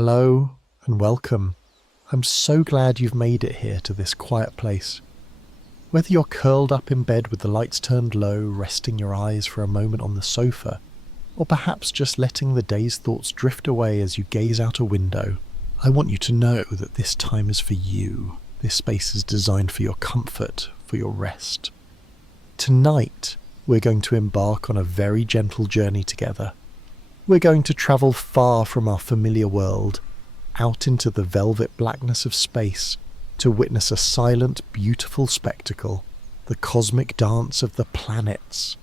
Hello and welcome. I'm so glad you've made it here to this quiet place. Whether you're curled up in bed with the lights turned low, resting your eyes for a moment on the sofa, or perhaps just letting the day's thoughts drift away as you gaze out a window, I want you to know that this time is for you. This space is designed for your comfort, for your rest. Tonight, we're going to embark on a very gentle journey together. We're going to travel far from our familiar world, out into the velvet blackness of space, to witness a silent, beautiful spectacle, the cosmic dance of the planets.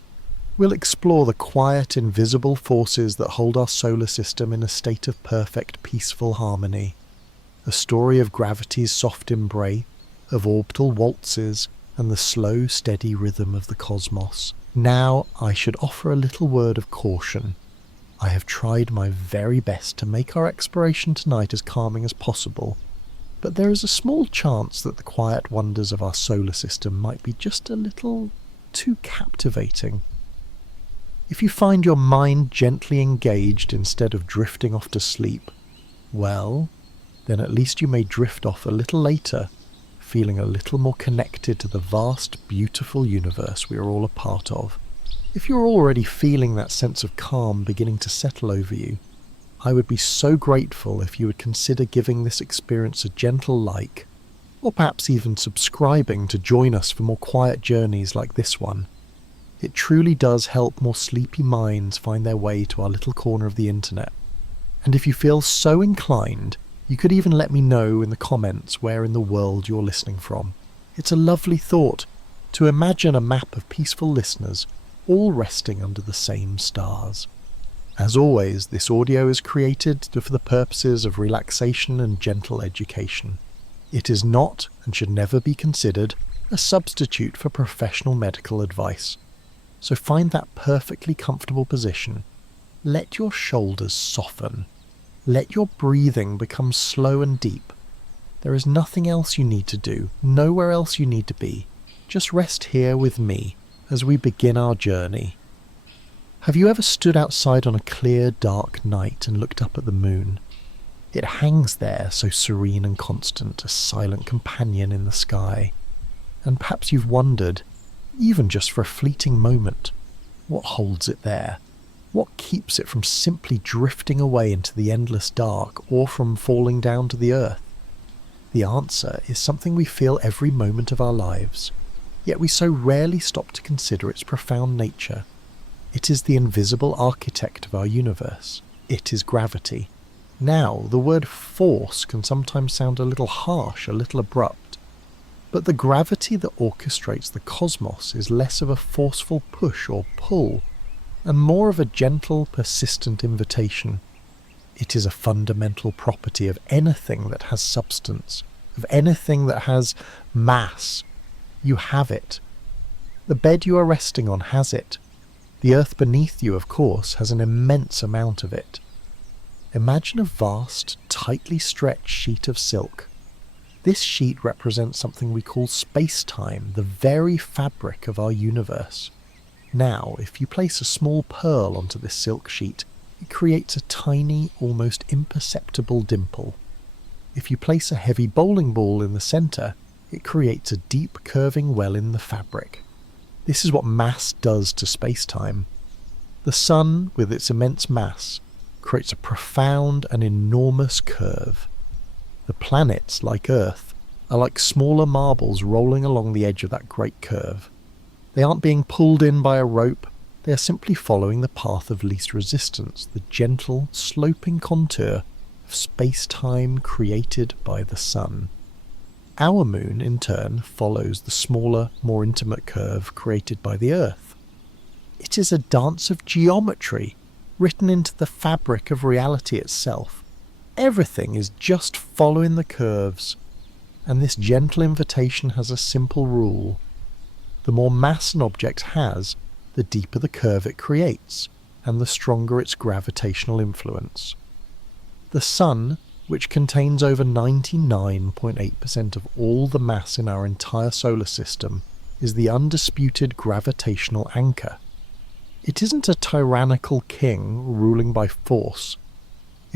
We'll explore the quiet, invisible forces that hold our solar system in a state of perfect, peaceful harmony. A story of gravity's soft embrace, of orbital waltzes, and the slow, steady rhythm of the cosmos. Now, I should offer a little word of caution. I have tried my very best to make our exploration tonight as calming as possible, but there is a small chance that the quiet wonders of our solar system might be just a little too captivating. If you find your mind gently engaged instead of drifting off to sleep, well, then at least you may drift off a little later, feeling a little more connected to the vast, beautiful universe we are all a part of. If you're already feeling that sense of calm beginning to settle over you, I would be so grateful if you would consider giving this experience a gentle like, or perhaps even subscribing to join us for more quiet journeys like this one. It truly does help more sleepy minds find their way to our little corner of the internet. And if you feel so inclined, you could even let me know in the comments where in the world you're listening from. It's a lovely thought to imagine a map of peaceful listeners all resting under the same stars. As always, this audio is created for the purposes of relaxation and gentle education. It is not, and should never be considered, a substitute for professional medical advice. So find that perfectly comfortable position. Let your shoulders soften. Let your breathing become slow and deep. There is nothing else you need to do, nowhere else you need to be. Just rest here with me as we begin our journey. Have you ever stood outside on a clear, dark night and looked up at the moon? It hangs there so serene and constant, a silent companion in the sky. And perhaps you've wondered, even just for a fleeting moment, what holds it there? What keeps it from simply drifting away into the endless dark or from falling down to the earth? The answer is something we feel every moment of our lives, yet we so rarely stop to consider its profound nature. It is the invisible architect of our universe. It is gravity. Now, the word force can sometimes sound a little harsh, a little abrupt, but the gravity that orchestrates the cosmos is less of a forceful push or pull, and more of a gentle, persistent invitation. It is a fundamental property of anything that has substance, of anything that has mass. You have it. The bed you are resting on has it. The earth beneath you, of course, has an immense amount of it. Imagine a vast, tightly stretched sheet of silk. This sheet represents something we call space-time, the very fabric of our universe. Now, if you place a small pearl onto this silk sheet, it creates a tiny, almost imperceptible dimple. If you place a heavy bowling ball in the centre, it creates a deep curving well in the fabric. This is what mass does to space-time. The sun, with its immense mass, creates a profound and enormous curve. The planets, like Earth, are like smaller marbles rolling along the edge of that great curve. They aren't being pulled in by a rope, they are simply following the path of least resistance, the gentle, sloping contour of space-time created by the sun. Our moon, in turn, follows the smaller, more intimate curve created by the Earth. It is a dance of geometry, written into the fabric of reality itself. Everything is just following the curves, and this gentle invitation has a simple rule. The more mass an object has, the deeper the curve it creates, and the stronger its gravitational influence. The sun, which contains over 99.8% of all the mass in our entire solar system, is the undisputed gravitational anchor. It isn't a tyrannical king ruling by force.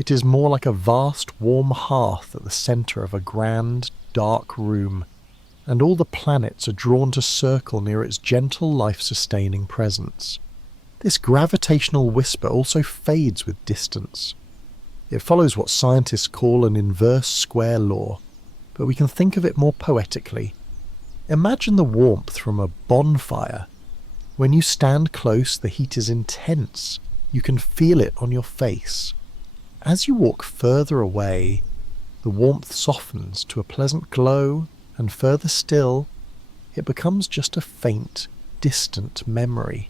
It is more like a vast, warm hearth at the centre of a grand, dark room, and all the planets are drawn to circle near its gentle, life-sustaining presence. This gravitational whisper also fades with distance. It follows what scientists call an inverse square law, but we can think of it more poetically. Imagine the warmth from a bonfire. When you stand close, the heat is intense. You can feel it on your face. As you walk further away, the warmth softens to a pleasant glow, and further still, it becomes just a faint, distant memory.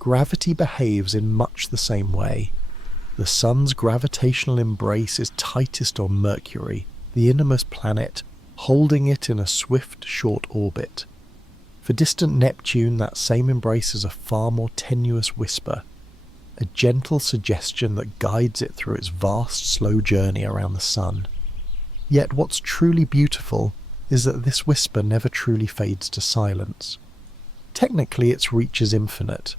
Gravity behaves in much the same way. The Sun's gravitational embrace is tightest on Mercury, the innermost planet, holding it in a swift, short orbit. For distant Neptune, that same embrace is a far more tenuous whisper, a gentle suggestion that guides it through its vast, slow journey around the Sun. Yet what's truly beautiful is that this whisper never truly fades to silence. Technically, its reach is infinite.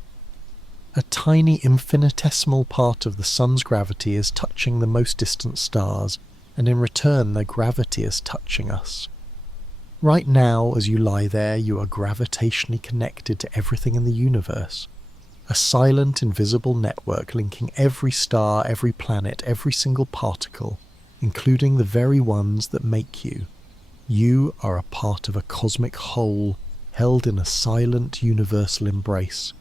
A tiny infinitesimal part of the Sun's gravity is touching the most distant stars, and in return their gravity is touching us. Right now, as you lie there, you are gravitationally connected to everything in the universe. A silent, invisible network linking every star, every planet, every single particle, including the very ones that make you. You are a part of a cosmic whole, held in a silent, universal embrace.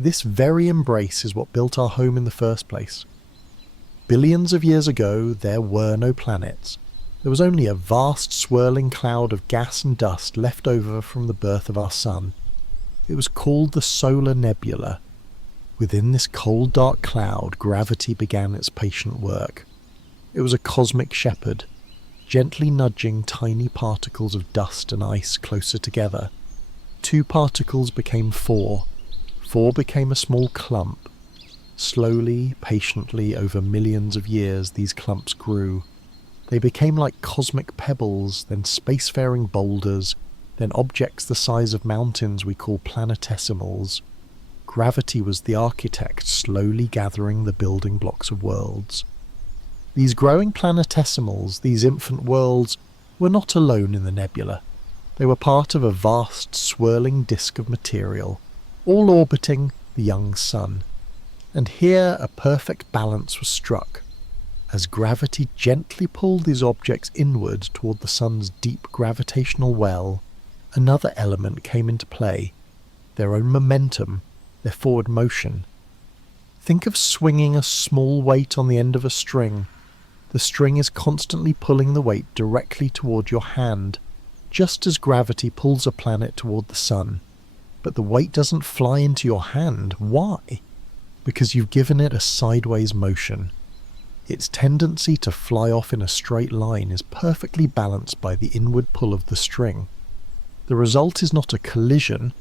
This very embrace is what built our home in the first place. Billions of years ago, there were no planets. There was only a vast swirling cloud of gas and dust left over from the birth of our Sun. It was called the Solar Nebula. Within this cold, dark cloud, gravity began its patient work. It was a cosmic shepherd, gently nudging tiny particles of dust and ice closer together. 2 particles became 4. 4 became a small clump. Slowly, patiently, over millions of years, these clumps grew. They became like cosmic pebbles, then spacefaring boulders, then objects the size of mountains we call planetesimals. Gravity was the architect slowly gathering the building blocks of worlds. These growing planetesimals, these infant worlds, were not alone in the nebula. They were part of a vast, swirling disk of material, all orbiting the young Sun. And here a perfect balance was struck. As gravity gently pulled these objects inward toward the Sun's deep gravitational well, another element came into play, their own momentum, their forward motion. Think of swinging a small weight on the end of a string. The string is constantly pulling the weight directly toward your hand, just as gravity pulls a planet toward the Sun. But the weight doesn't fly into your hand. Why? Because you've given it a sideways motion. Its tendency to fly off in a straight line is perfectly balanced by the inward pull of the string. The result is not a collision,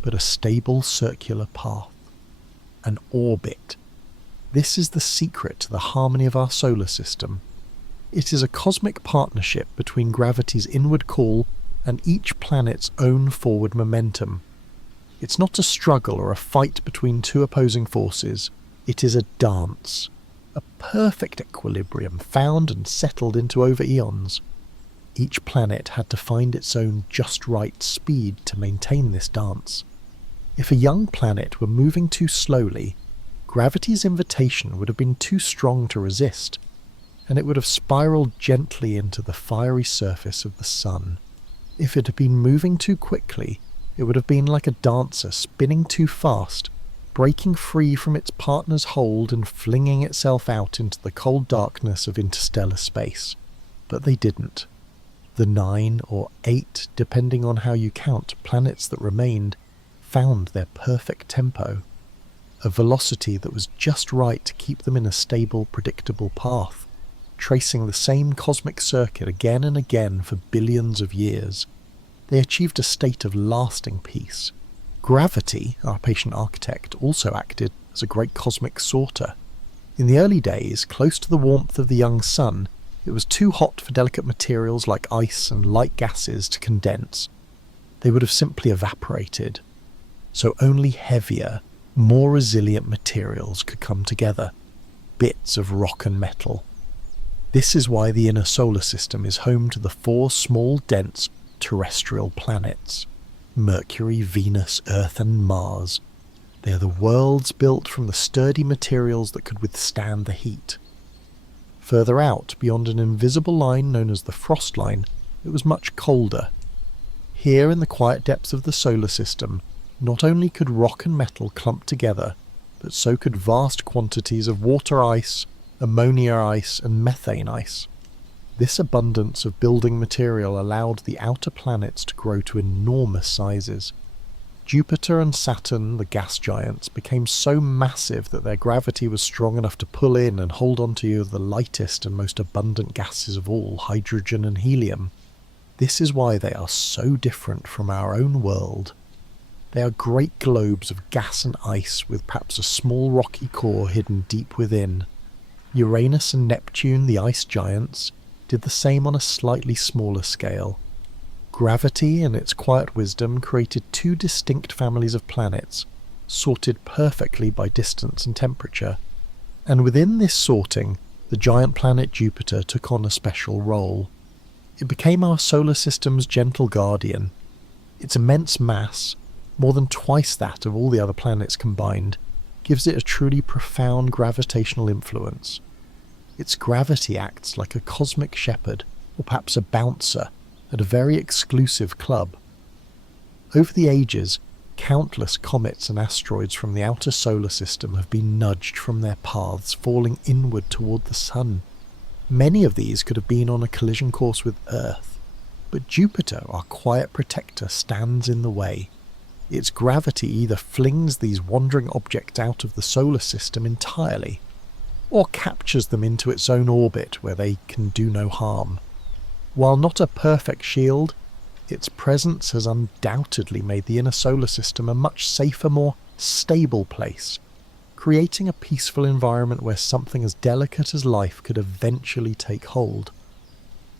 but a stable circular path. An orbit. This is the secret to the harmony of our solar system. It is a cosmic partnership between gravity's inward call and each planet's own forward momentum. It's not a struggle or a fight between 2 opposing forces. It is a dance. A perfect equilibrium found and settled into over eons. Each planet had to find its own just right speed to maintain this dance. If a young planet were moving too slowly, gravity's invitation would have been too strong to resist, and it would have spiraled gently into the fiery surface of the Sun. If it had been moving too quickly, it would have been like a dancer spinning too fast, breaking free from its partner's hold and flinging itself out into the cold darkness of interstellar space. But they didn't. The 9 or 8, depending on how you count, planets that remained found their perfect tempo, a velocity that was just right to keep them in a stable, predictable path, tracing the same cosmic circuit again and again for billions of years. They achieved a state of lasting peace. Gravity, our patient architect, also acted as a great cosmic sorter. In the early days, close to the warmth of the young Sun, it was too hot for delicate materials like ice and light gases to condense. They would have simply evaporated. So only heavier, more resilient materials could come together. bits of rock and metal. This is why the inner solar system is home to the 4 small, dense, terrestrial planets: Mercury, Venus, Earth, and Mars. They are the worlds built from the sturdy materials that could withstand the heat. Further out, beyond an invisible line known as the frost line, it was much colder. Here in the quiet depths of the solar system, not only could rock and metal clump together, but so could vast quantities of water ice, ammonia ice, and methane ice. This abundance of building material allowed the outer planets to grow to enormous sizes. Jupiter and Saturn, the gas giants, became so massive that their gravity was strong enough to pull in and hold onto the lightest and most abundant gases of all, hydrogen and helium. This is why they are so different from our own world. They are great globes of gas and ice with perhaps a small rocky core hidden deep within. Uranus and Neptune, the ice giants, did the same on a slightly smaller scale. Gravity, in its quiet wisdom, created 2 distinct families of planets, sorted perfectly by distance and temperature. And within this sorting, the giant planet Jupiter took on a special role. It became our solar system's gentle guardian. Its immense mass, more than twice that of all the other planets combined, gives it a truly profound gravitational influence. Its gravity acts like a cosmic shepherd, or perhaps a bouncer, at a very exclusive club. Over the ages, countless comets and asteroids from the outer solar system have been nudged from their paths, falling inward toward the Sun. Many of these could have been on a collision course with Earth, but Jupiter, our quiet protector, stands in the way. Its gravity either flings these wandering objects out of the solar system entirely, or captures them into its own orbit where they can do no harm. While not a perfect shield, its presence has undoubtedly made the inner solar system a much safer, more stable place, creating a peaceful environment where something as delicate as life could eventually take hold.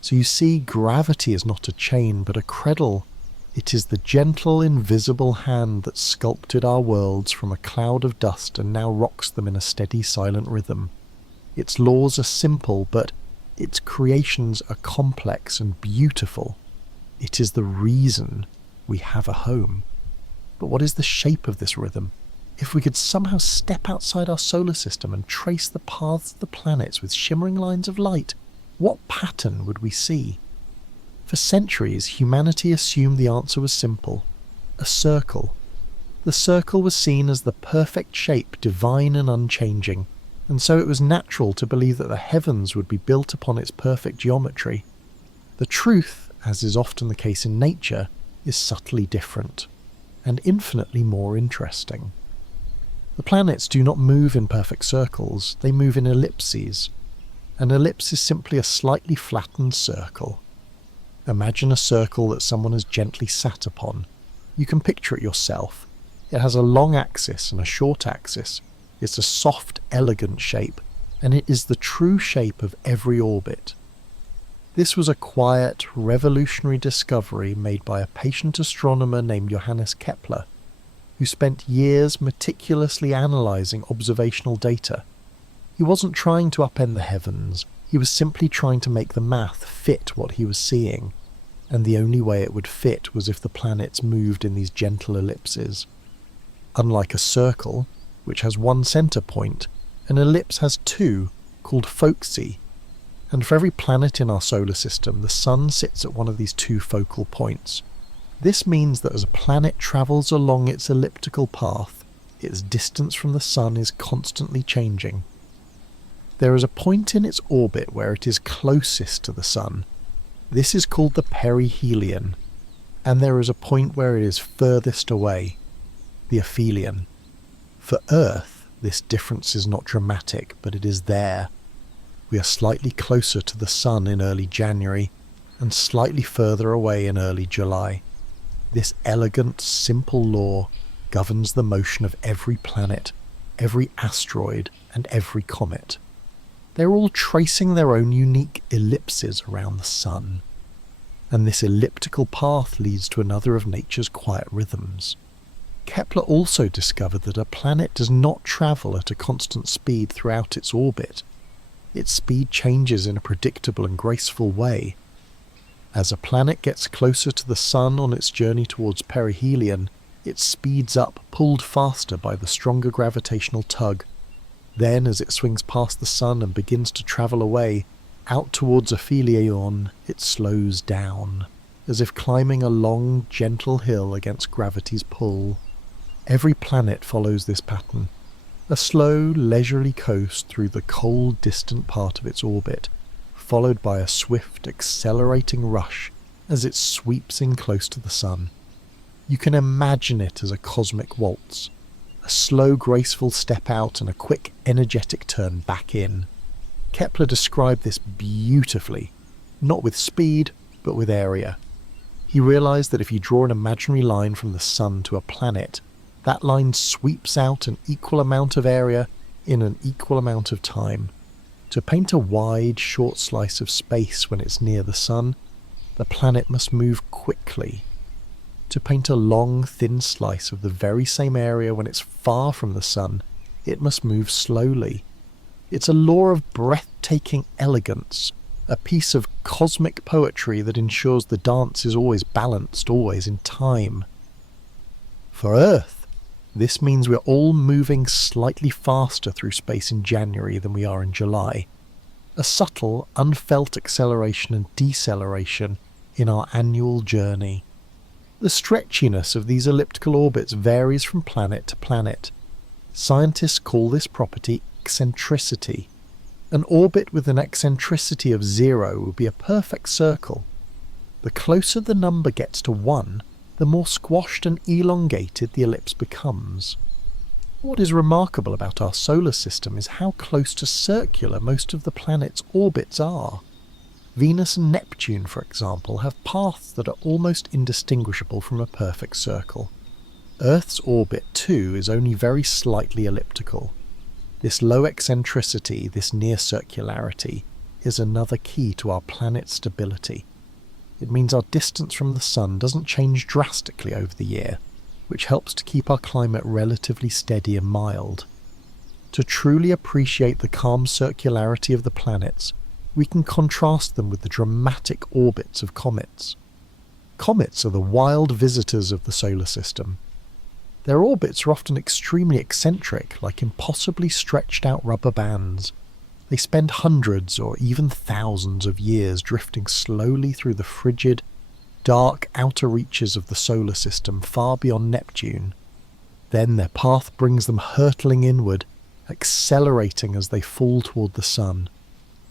So you see, gravity is not a chain but a cradle. It is the gentle, invisible hand that sculpted our worlds from a cloud of dust and now rocks them in a steady, silent rhythm. Its laws are simple, but its creations are complex and beautiful. It is the reason we have a home. But what is the shape of this rhythm? If we could somehow step outside our solar system and trace the paths of the planets with shimmering lines of light, what pattern would we see? For centuries, humanity assumed the answer was simple: a circle. The circle was seen as the perfect shape, divine and unchanging, and so it was natural to believe that the heavens would be built upon its perfect geometry. The truth, as is often the case in nature, is subtly different, and infinitely more interesting. The planets do not move in perfect circles, they move in ellipses. An ellipse is simply a slightly flattened circle. Imagine a circle that someone has gently sat upon. You can picture it yourself. It has a long axis and a short axis. It's a soft, elegant shape, and it is the true shape of every orbit. This was a quiet, revolutionary discovery made by a patient astronomer named Johannes Kepler, who spent years meticulously analysing observational data. He wasn't trying to upend the heavens, he was simply trying to make the math fit what he was seeing, and the only way it would fit was if the planets moved in these gentle ellipses. Unlike a circle, which has one centre point, an ellipse has 2, called foci, and for every planet in our solar system, the Sun sits at one of these 2 focal points. This means that as a planet travels along its elliptical path, its distance from the Sun is constantly changing. There is a point in its orbit where it is closest to the Sun. This is called the perihelion, and there is a point where it is furthest away, the aphelion. For Earth, this difference is not dramatic, but it is there. We are slightly closer to the Sun in early January, and slightly further away in early July. This elegant, simple law governs the motion of every planet, every asteroid, and every comet. They are all tracing their own unique ellipses around the Sun, and this elliptical path leads to another of nature's quiet rhythms. Kepler also discovered that a planet does not travel at a constant speed throughout its orbit. Its speed changes in a predictable and graceful way. As a planet gets closer to the Sun on its journey towards perihelion, it speeds up, pulled faster by the stronger gravitational tug. Then, as it swings past the Sun and begins to travel away, out towards aphelion, it slows down, as if climbing a long, gentle hill against gravity's pull. Every planet follows this pattern, a slow, leisurely coast through the cold, distant part of its orbit, followed by a swift, accelerating rush as it sweeps in close to the Sun. You can imagine it as a cosmic waltz, a slow, graceful step out and a quick, energetic turn back in. Kepler described this beautifully, not with speed, but with area. He realised that if you draw an imaginary line from the Sun to a planet, that line sweeps out an equal amount of area in an equal amount of time. To paint a wide, short slice of space when it's near the Sun, the planet must move quickly. To paint a long, thin slice of the very same area when it's far from the Sun, it must move slowly. It's a law of breathtaking elegance, a piece of cosmic poetry that ensures the dance is always balanced, always in time. For Earth, this means we're all moving slightly faster through space in January than we are in July. A subtle, unfelt acceleration and deceleration in our annual journey. The stretchiness of these elliptical orbits varies from planet to planet. Scientists call this property eccentricity. An orbit with an eccentricity of 0 would be a perfect circle. The closer the number gets to 1, the more squashed and elongated the ellipse becomes. What is remarkable about our solar system is how close to circular most of the planet's orbits are. Venus and Neptune, for example, have paths that are almost indistinguishable from a perfect circle. Earth's orbit, too, is only very slightly elliptical. This low eccentricity, this near circularity, is another key to our planet's stability. It means our distance from the Sun doesn't change drastically over the year, which helps to keep our climate relatively steady and mild. To truly appreciate the calm circularity of the planets, we can contrast them with the dramatic orbits of comets. Comets are the wild visitors of the solar system. Their orbits are often extremely eccentric, like impossibly stretched out rubber bands. They spend hundreds or even thousands of years drifting slowly through the frigid, dark outer reaches of the solar system far beyond Neptune. Then their path brings them hurtling inward, accelerating as they fall toward the Sun.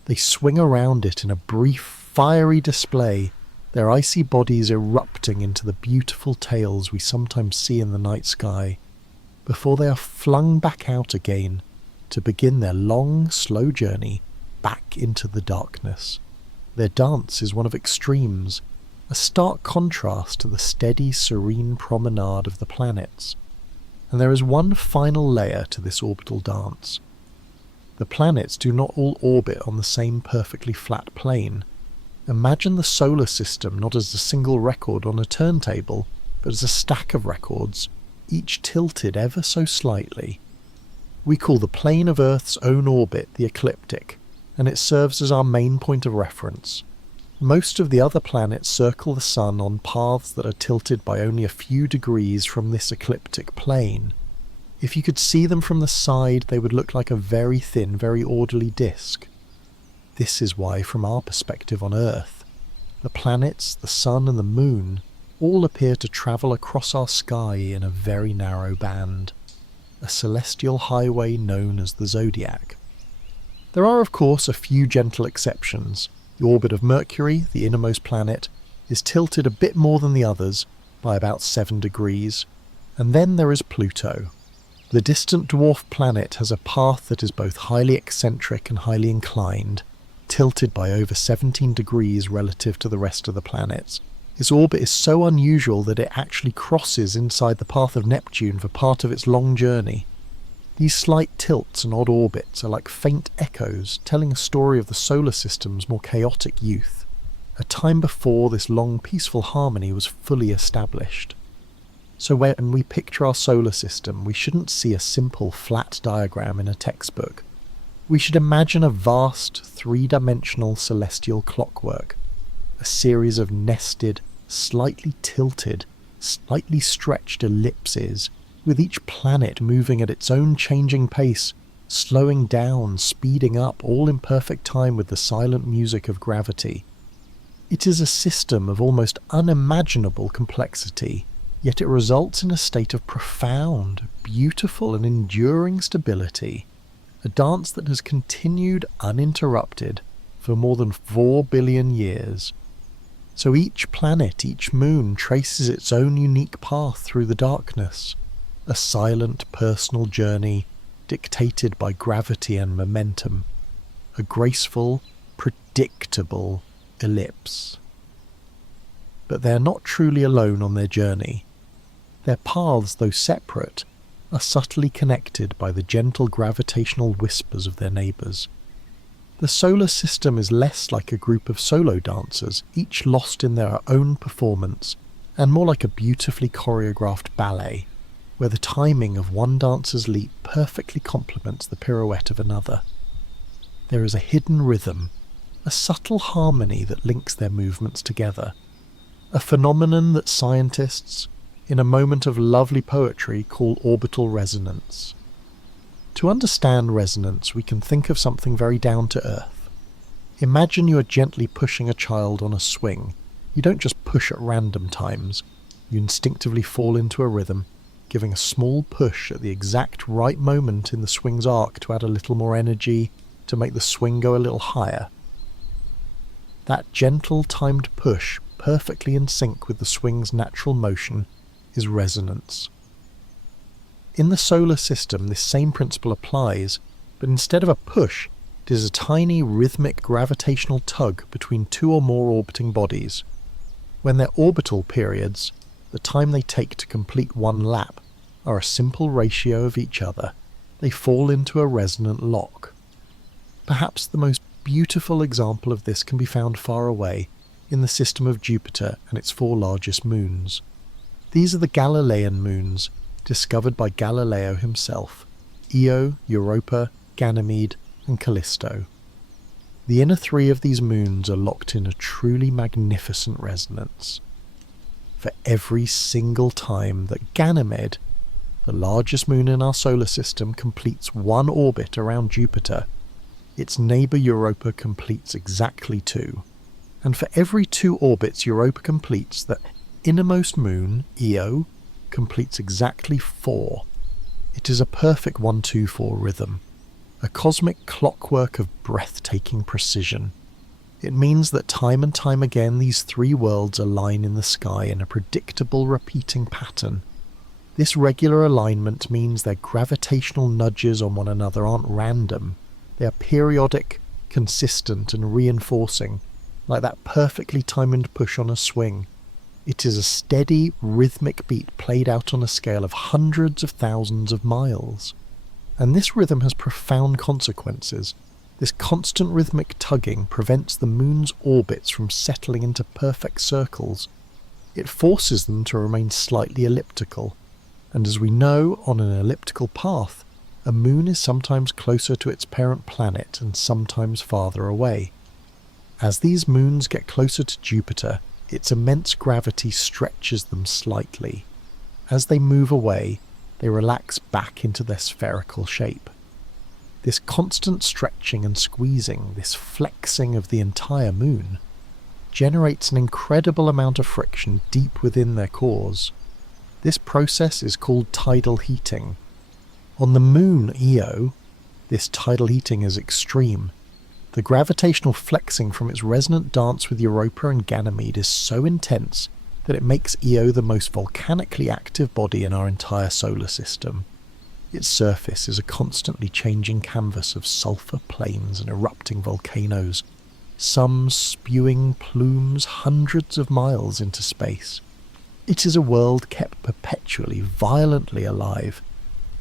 They swing around it in a brief, fiery display, their icy bodies erupting into the beautiful tails we sometimes see in the night sky, before they are flung back out again to begin their long, slow journey back into the darkness. Their dance is one of extremes, a stark contrast to the steady, serene promenade of the planets. And there is one final layer to this orbital dance. The planets do not all orbit on the same perfectly flat plane. Imagine the solar system not as a single record on a turntable, but as a stack of records, each tilted ever so slightly. We call the plane of Earth's own orbit the ecliptic, and it serves as our main point of reference. Most of the other planets circle the Sun on paths that are tilted by only a few degrees from this ecliptic plane. If you could see them from the side, they would look like a very thin, very orderly disk. This is why, from our perspective on Earth, the planets, the Sun and the Moon all appear to travel across our sky in a very narrow band, a celestial highway known as the zodiac. There are, of course, a few gentle exceptions. The orbit of Mercury, the innermost planet, is tilted a bit more than the others, by about 7 degrees, and then there is Pluto. The distant dwarf planet has a path that is both highly eccentric and highly inclined, tilted by over 17 degrees relative to the rest of the planets. Its orbit is so unusual that it actually crosses inside the path of Neptune for part of its long journey. These slight tilts and odd orbits are like faint echoes telling a story of the solar system's more chaotic youth, a time before this long peaceful harmony was fully established. So when we picture our solar system, we shouldn't see a simple flat diagram in a textbook. We should imagine a vast, three-dimensional celestial clockwork, a series of nested, slightly tilted, slightly stretched ellipses, with each planet moving at its own changing pace, slowing down, speeding up, all in perfect time with the silent music of gravity. It is a system of almost unimaginable complexity, yet it results in a state of profound, beautiful and enduring stability, a dance that has continued uninterrupted for more than 4 billion years. So each planet, each moon, traces its own unique path through the darkness, a silent personal journey dictated by gravity and momentum, a graceful, predictable ellipse. But they are not truly alone on their journey. Their paths, though separate, are subtly connected by the gentle gravitational whispers of their neighbours. The solar system is less like a group of solo dancers, each lost in their own performance, and more like a beautifully choreographed ballet, where the timing of one dancer's leap perfectly complements the pirouette of another. There is a hidden rhythm, a subtle harmony that links their movements together, a phenomenon that scientists, in a moment of lovely poetry, call orbital resonance. To understand resonance, we can think of something very down to earth. Imagine you are gently pushing a child on a swing. You don't just push at random times. You instinctively fall into a rhythm, giving a small push at the exact right moment in the swing's arc to add a little more energy, to make the swing go a little higher. That gentle timed push, perfectly in sync with the swing's natural motion, is resonance. In the solar system, this same principle applies, but instead of a push, it is a tiny rhythmic gravitational tug between two or more orbiting bodies. When their orbital periods, the time they take to complete one lap, are a simple ratio of each other, they fall into a resonant lock. Perhaps the most beautiful example of this can be found far away, in the system of Jupiter and its 4 largest moons. These are the Galilean moons, discovered by Galileo himself: Io, Europa, Ganymede, and Callisto. The inner 3 of these moons are locked in a truly magnificent resonance. For every single time that Ganymede, the largest moon in our solar system, completes one orbit around Jupiter, its neighbour Europa completes exactly 2. And for every 2 orbits Europa completes, the innermost moon, Io, completes exactly 4. It is a perfect 1-2-4 rhythm, a cosmic clockwork of breathtaking precision. It means that time and time again these 3 worlds align in the sky in a predictable repeating pattern. This regular alignment means their gravitational nudges on one another aren't random. They are periodic, consistent and reinforcing, like that perfectly timed push on a swing. It is a steady, rhythmic beat played out on a scale of hundreds of thousands of miles. And this rhythm has profound consequences. This constant rhythmic tugging prevents the moon's orbits from settling into perfect circles. It forces them to remain slightly elliptical. And as we know, on an elliptical path, a moon is sometimes closer to its parent planet and sometimes farther away. As these moons get closer to Jupiter, its immense gravity stretches them slightly. As they move away, they relax back into their spherical shape. This constant stretching and squeezing, this flexing of the entire moon, generates an incredible amount of friction deep within their cores. This process is called tidal heating. On the moon Io, this tidal heating is extreme. The gravitational flexing from its resonant dance with Europa and Ganymede is so intense that it makes Io the most volcanically active body in our entire solar system. Its surface is a constantly changing canvas of sulfur plains and erupting volcanoes, some spewing plumes hundreds of miles into space. It is a world kept perpetually, violently alive,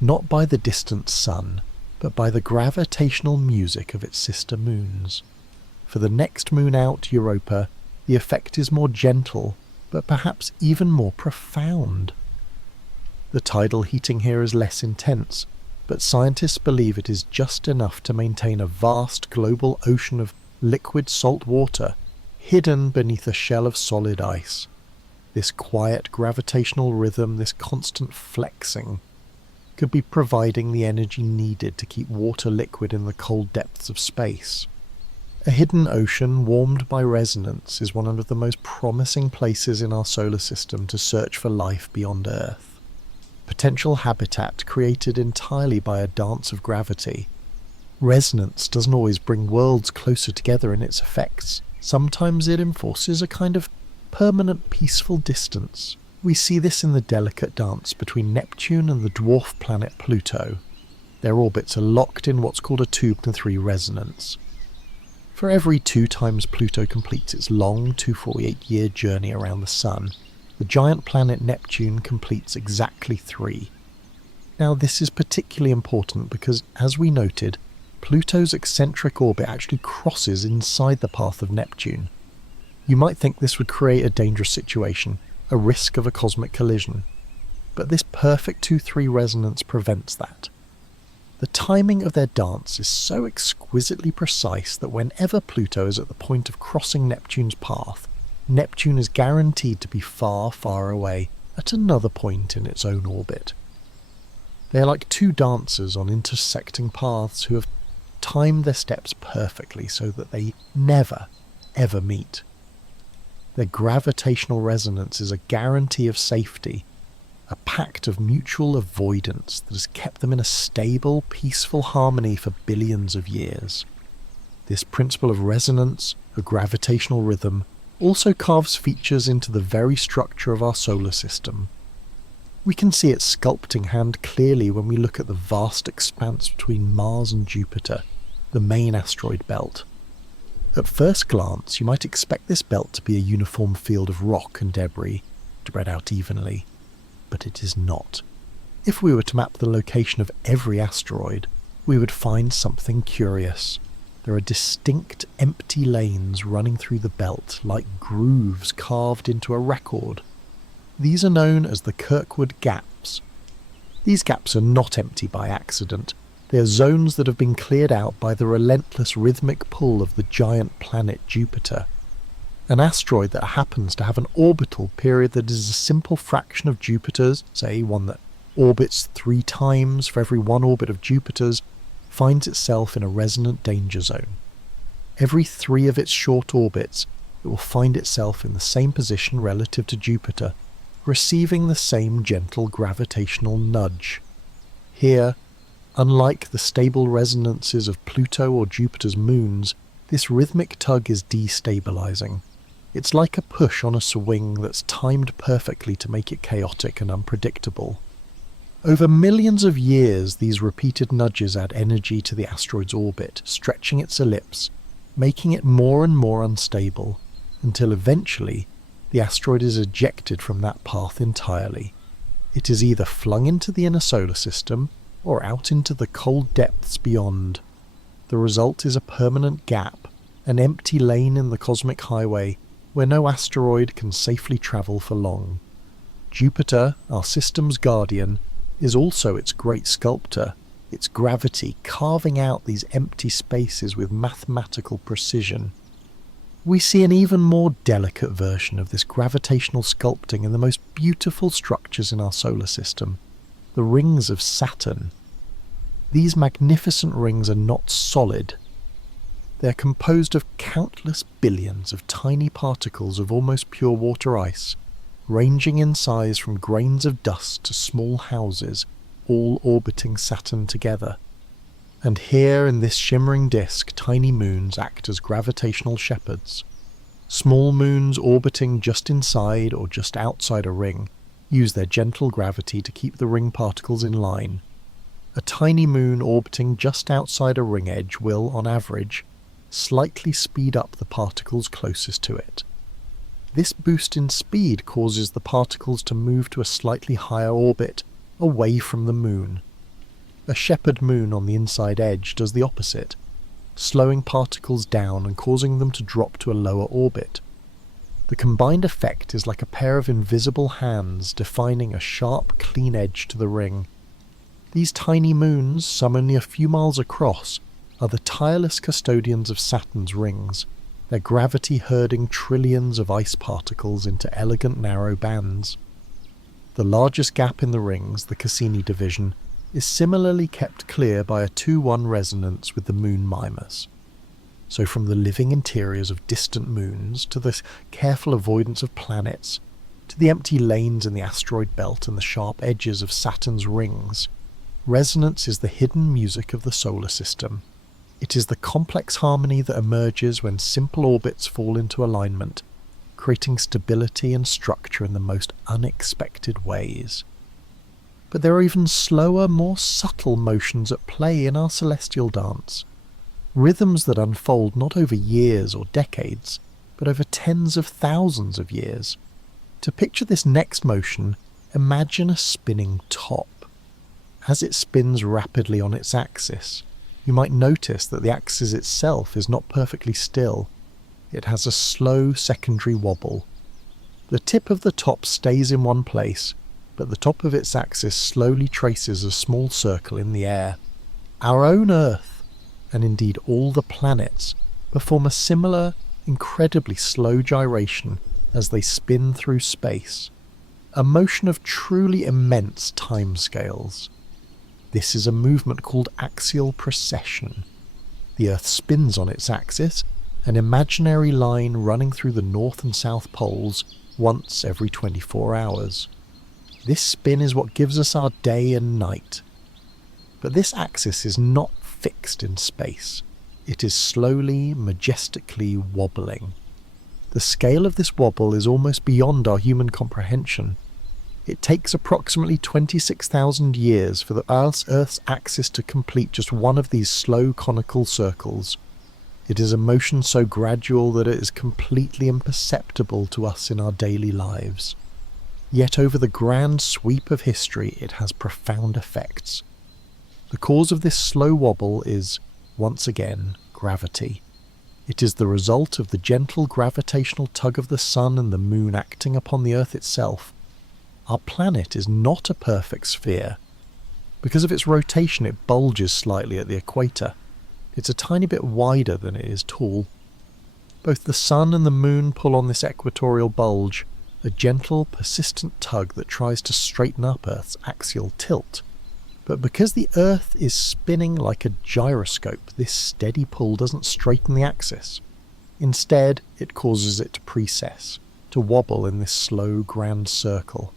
not by the distant sun, but by the gravitational music of its sister moons. For the next moon out, Europa, the effect is more gentle, but perhaps even more profound. The tidal heating here is less intense, but scientists believe it is just enough to maintain a vast global ocean of liquid salt water hidden beneath a shell of solid ice. This quiet gravitational rhythm, this constant flexing, could be providing the energy needed to keep water liquid in the cold depths of space. A hidden ocean warmed by resonance is one of the most promising places in our solar system to search for life beyond Earth. Potential habitat created entirely by a dance of gravity. Resonance doesn't always bring worlds closer together in its effects. Sometimes it enforces a kind of permanent peaceful distance. We see this in the delicate dance between Neptune and the dwarf planet Pluto. Their orbits are locked in what's called a 2-3 resonance. For every 2 times Pluto completes its long 248-year journey around the Sun, the giant planet Neptune completes exactly 3. Now this is particularly important because, as we noted, Pluto's eccentric orbit actually crosses inside the path of Neptune. You might think this would create a dangerous situation, a risk of a cosmic collision, but this perfect 2-3 resonance prevents that. The timing of their dance is so exquisitely precise that whenever Pluto is at the point of crossing Neptune's path, Neptune is guaranteed to be far, far away at another point in its own orbit. They are like 2 dancers on intersecting paths who have timed their steps perfectly so that they never, ever meet. Their gravitational resonance is a guarantee of safety, a pact of mutual avoidance that has kept them in a stable, peaceful harmony for billions of years. This principle of resonance, a gravitational rhythm, also carves features into the very structure of our solar system. We can see its sculpting hand clearly when we look at the vast expanse between Mars and Jupiter, the main asteroid belt. At first glance, you might expect this belt to be a uniform field of rock and debris, spread out evenly, but it is not. If we were to map the location of every asteroid, we would find something curious. There are distinct empty lanes running through the belt, like grooves carved into a record. These are known as the Kirkwood Gaps. These gaps are not empty by accident. They are zones that have been cleared out by the relentless rhythmic pull of the giant planet Jupiter. An asteroid that happens to have an orbital period that is a simple fraction of Jupiter's, say one that orbits 3 times for every 1 orbit of Jupiter's, finds itself in a resonant danger zone. Every 3 of its short orbits, it will find itself in the same position relative to Jupiter, receiving the same gentle gravitational nudge. Here, unlike the stable resonances of Pluto or Jupiter's moons, this rhythmic tug is destabilizing. It's like a push on a swing that's timed perfectly to make it chaotic and unpredictable. Over millions of years, these repeated nudges add energy to the asteroid's orbit, stretching its ellipse, making it more and more unstable, until eventually the asteroid is ejected from that path entirely. It is either flung into the inner solar system, or out into the cold depths beyond. The result is a permanent gap, an empty lane in the cosmic highway where no asteroid can safely travel for long. Jupiter, our system's guardian, is also its great sculptor, its gravity carving out these empty spaces with mathematical precision. We see an even more delicate version of this gravitational sculpting in the most beautiful structures in our solar system, the rings of Saturn. These magnificent rings are not solid. They are composed of countless billions of tiny particles of almost pure water ice, ranging in size from grains of dust to small houses, all orbiting Saturn together. And here in this shimmering disk, tiny moons act as gravitational shepherds. Small moons orbiting just inside or just outside a ring use their gentle gravity to keep the ring particles in line. A tiny moon orbiting just outside a ring edge will, on average, slightly speed up the particles closest to it. This boost in speed causes the particles to move to a slightly higher orbit, away from the moon. A shepherd moon on the inside edge does the opposite, slowing particles down and causing them to drop to a lower orbit. The combined effect is like a pair of invisible hands defining a sharp, clean edge to the ring. These tiny moons, some only a few miles across, are the tireless custodians of Saturn's rings, their gravity herding trillions of ice particles into elegant narrow bands. The largest gap in the rings, the Cassini division, is similarly kept clear by a 2-1 resonance with the moon mimers. So from the living interiors of distant moons, to the careful avoidance of planets, to the empty lanes in the asteroid belt and the sharp edges of Saturn's rings, resonance is the hidden music of the solar system. It is the complex harmony that emerges when simple orbits fall into alignment, creating stability and structure in the most unexpected ways. But there are even slower, more subtle motions at play in our celestial dance. Rhythms that unfold not over years or decades, but over tens of thousands of years. To picture this next motion, imagine a spinning top. As it spins rapidly on its axis, you might notice that the axis itself is not perfectly still. It has a slow secondary wobble. The tip of the top stays in one place, but the top of its axis slowly traces a small circle in the air. Our own Earth, and indeed all the planets, perform a similar, incredibly slow gyration as they spin through space, a motion of truly immense timescales. This is a movement called axial precession. The Earth spins on its axis, an imaginary line running through the north and south poles once every 24 hours. This spin is what gives us our day and night. But this axis is not fixed in space. It is slowly, majestically wobbling. The scale of this wobble is almost beyond our human comprehension. It takes approximately 26,000 years for the Earth's axis to complete just one of these slow conical circles. It is a motion so gradual that it is completely imperceptible to us in our daily lives. Yet over the grand sweep of history it has profound effects. The cause of this slow wobble is, once again, gravity. It is the result of the gentle gravitational tug of the sun and the moon acting upon the Earth itself. Our planet is not a perfect sphere. Because of its rotation it bulges slightly at the equator. It's a tiny bit wider than it is tall. Both the sun and the moon pull on this equatorial bulge, a gentle, persistent tug that tries to straighten up Earth's axial tilt. But because the Earth is spinning like a gyroscope, this steady pull doesn't straighten the axis. Instead, it causes it to precess, to wobble in this slow, grand circle.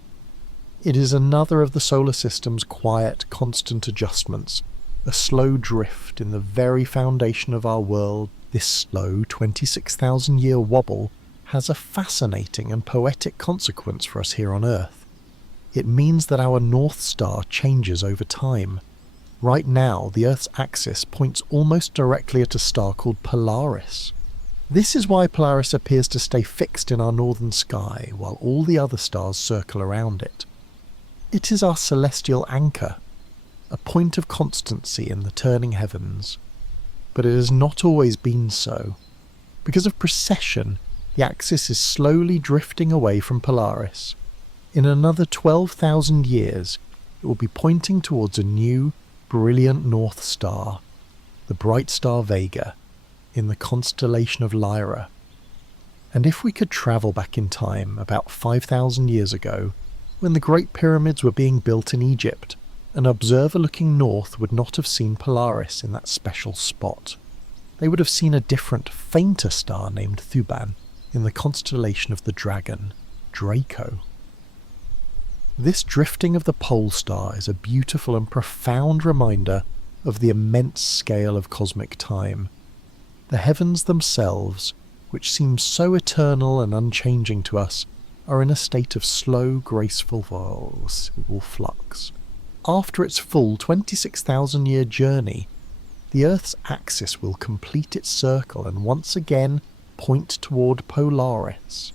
It is another of the solar system's quiet, constant adjustments, a slow drift in the very foundation of our world. This slow 26,000-year wobble has a fascinating and poetic consequence for us here on Earth. It means that our North Star changes over time. Right now, the Earth's axis points almost directly at a star called Polaris. This is why Polaris appears to stay fixed in our northern sky, while all the other stars circle around it. It is our celestial anchor, a point of constancy in the turning heavens. But it has not always been so. Because of precession, the axis is slowly drifting away from Polaris. In another 12,000 years, it will be pointing towards a new, brilliant North Star, the bright star Vega, in the constellation of Lyra. And if we could travel back in time about 5,000 years ago, when the Great Pyramids were being built in Egypt, an observer looking north would not have seen Polaris in that special spot. They would have seen a different, fainter star named Thuban in the constellation of the Dragon, Draco. This drifting of the pole star is a beautiful and profound reminder of the immense scale of cosmic time. The heavens themselves, which seem so eternal and unchanging to us, are in a state of slow, graceful flux. After its full 26,000-year journey, the Earth's axis will complete its circle and once again point toward Polaris.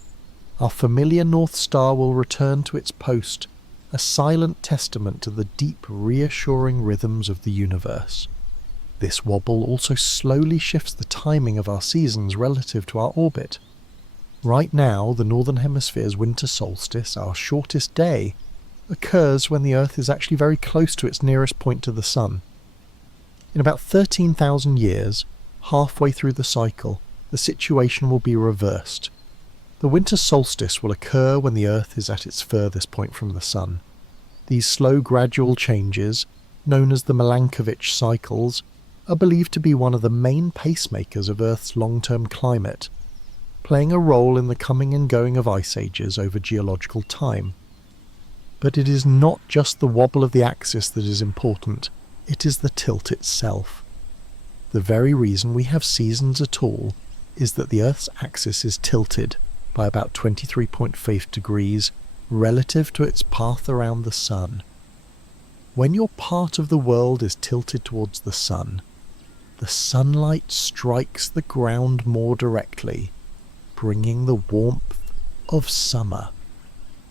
Our familiar North Star will return to its post, a silent testament to the deep, reassuring rhythms of the universe. This wobble also slowly shifts the timing of our seasons relative to our orbit. Right now, the Northern Hemisphere's winter solstice, our shortest day, occurs when the Earth is actually very close to its nearest point to the Sun. In about 13,000 years, halfway through the cycle, the situation will be reversed. The winter solstice will occur when the Earth is at its furthest point from the Sun. These slow gradual changes, known as the Milankovitch cycles, are believed to be one of the main pacemakers of Earth's long-term climate, playing a role in the coming and going of ice ages over geological time. But it is not just the wobble of the axis that is important, it is the tilt itself. The very reason we have seasons at all is that the Earth's axis is tilted by about 23.5 degrees relative to its path around the Sun. When your part of the world is tilted towards the sunlight strikes the ground more directly, bringing the warmth of summer.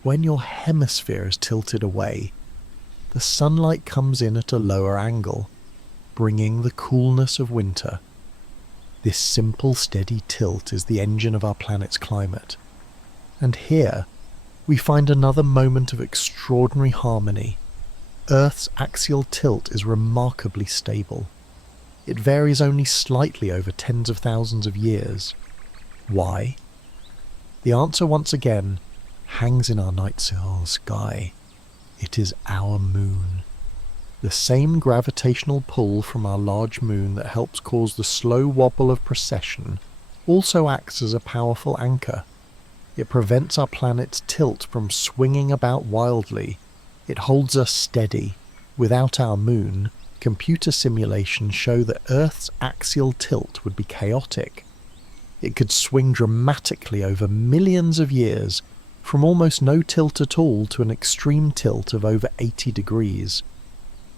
When your hemisphere is tilted away, the sunlight comes in at a lower angle, bringing the coolness of winter. This simple, steady tilt is the engine of our planet's climate. And here, we find another moment of extraordinary harmony. Earth's axial tilt is remarkably stable. It varies only slightly over tens of thousands of years. Why? The answer once again hangs in our night sky. It is our moon. The same gravitational pull from our large moon that helps cause the slow wobble of precession also acts as a powerful anchor. It prevents our planet's tilt from swinging about wildly. It holds us steady. Without our moon, computer simulations show that Earth's axial tilt would be chaotic. It could swing dramatically over millions of years, from almost no tilt at all to an extreme tilt of over 80 degrees.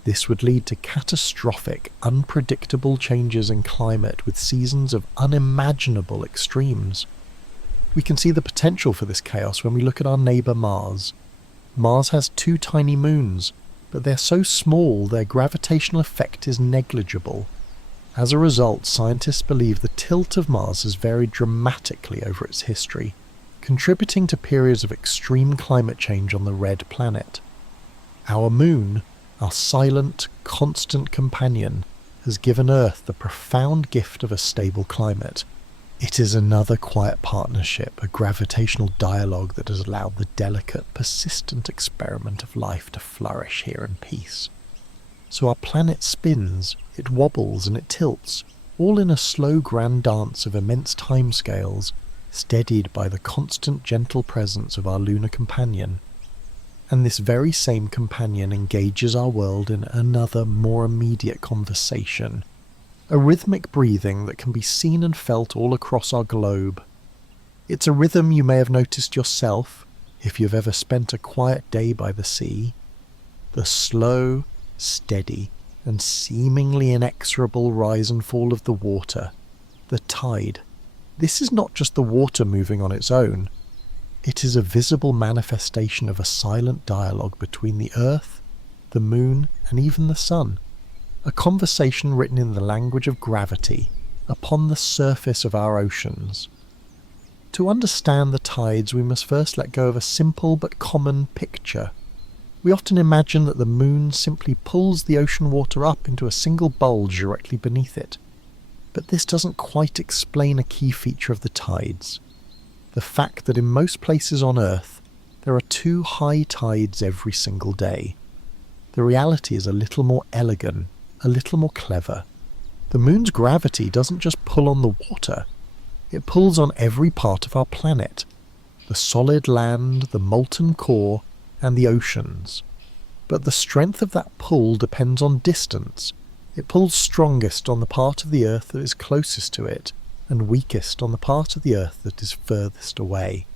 This would lead to catastrophic, unpredictable changes in climate with seasons of unimaginable extremes. We can see the potential for this chaos when we look at our neighbour Mars. Mars has 2 tiny moons, but they're so small their gravitational effect is negligible. As a result, scientists believe the tilt of Mars has varied dramatically over its history, contributing to periods of extreme climate change on the red planet. Our moon, our silent, constant companion, has given Earth the profound gift of a stable climate. It is another quiet partnership, a gravitational dialogue that has allowed the delicate, persistent experiment of life to flourish here in peace. So our planet spins, it wobbles and it tilts, all in a slow grand dance of immense timescales, steadied by the constant gentle presence of our lunar companion. And this very same companion engages our world in another, more immediate conversation, a rhythmic breathing that can be seen and felt all across our globe. It's a rhythm you may have noticed yourself, if you've ever spent a quiet day by the sea. The slow, steady, and seemingly inexorable rise and fall of the water, the tide. This is not just the water moving on its own. It is a visible manifestation of a silent dialogue between the Earth, the Moon, and even the Sun. A conversation written in the language of gravity upon the surface of our oceans. To understand the tides, we must first let go of a simple but common picture. We often imagine that the moon simply pulls the ocean water up into a single bulge directly beneath it. But this doesn't quite explain a key feature of the tides. The fact that in most places on Earth, there are 2 high tides every single day. The reality is a little more elegant, a little more clever. The moon's gravity doesn't just pull on the water, it pulls on every part of our planet. The solid land, the molten core, and the oceans. But the strength of that pull depends on distance. It pulls strongest on the part of the Earth that is closest to it, and weakest on the part of the Earth that is furthest away.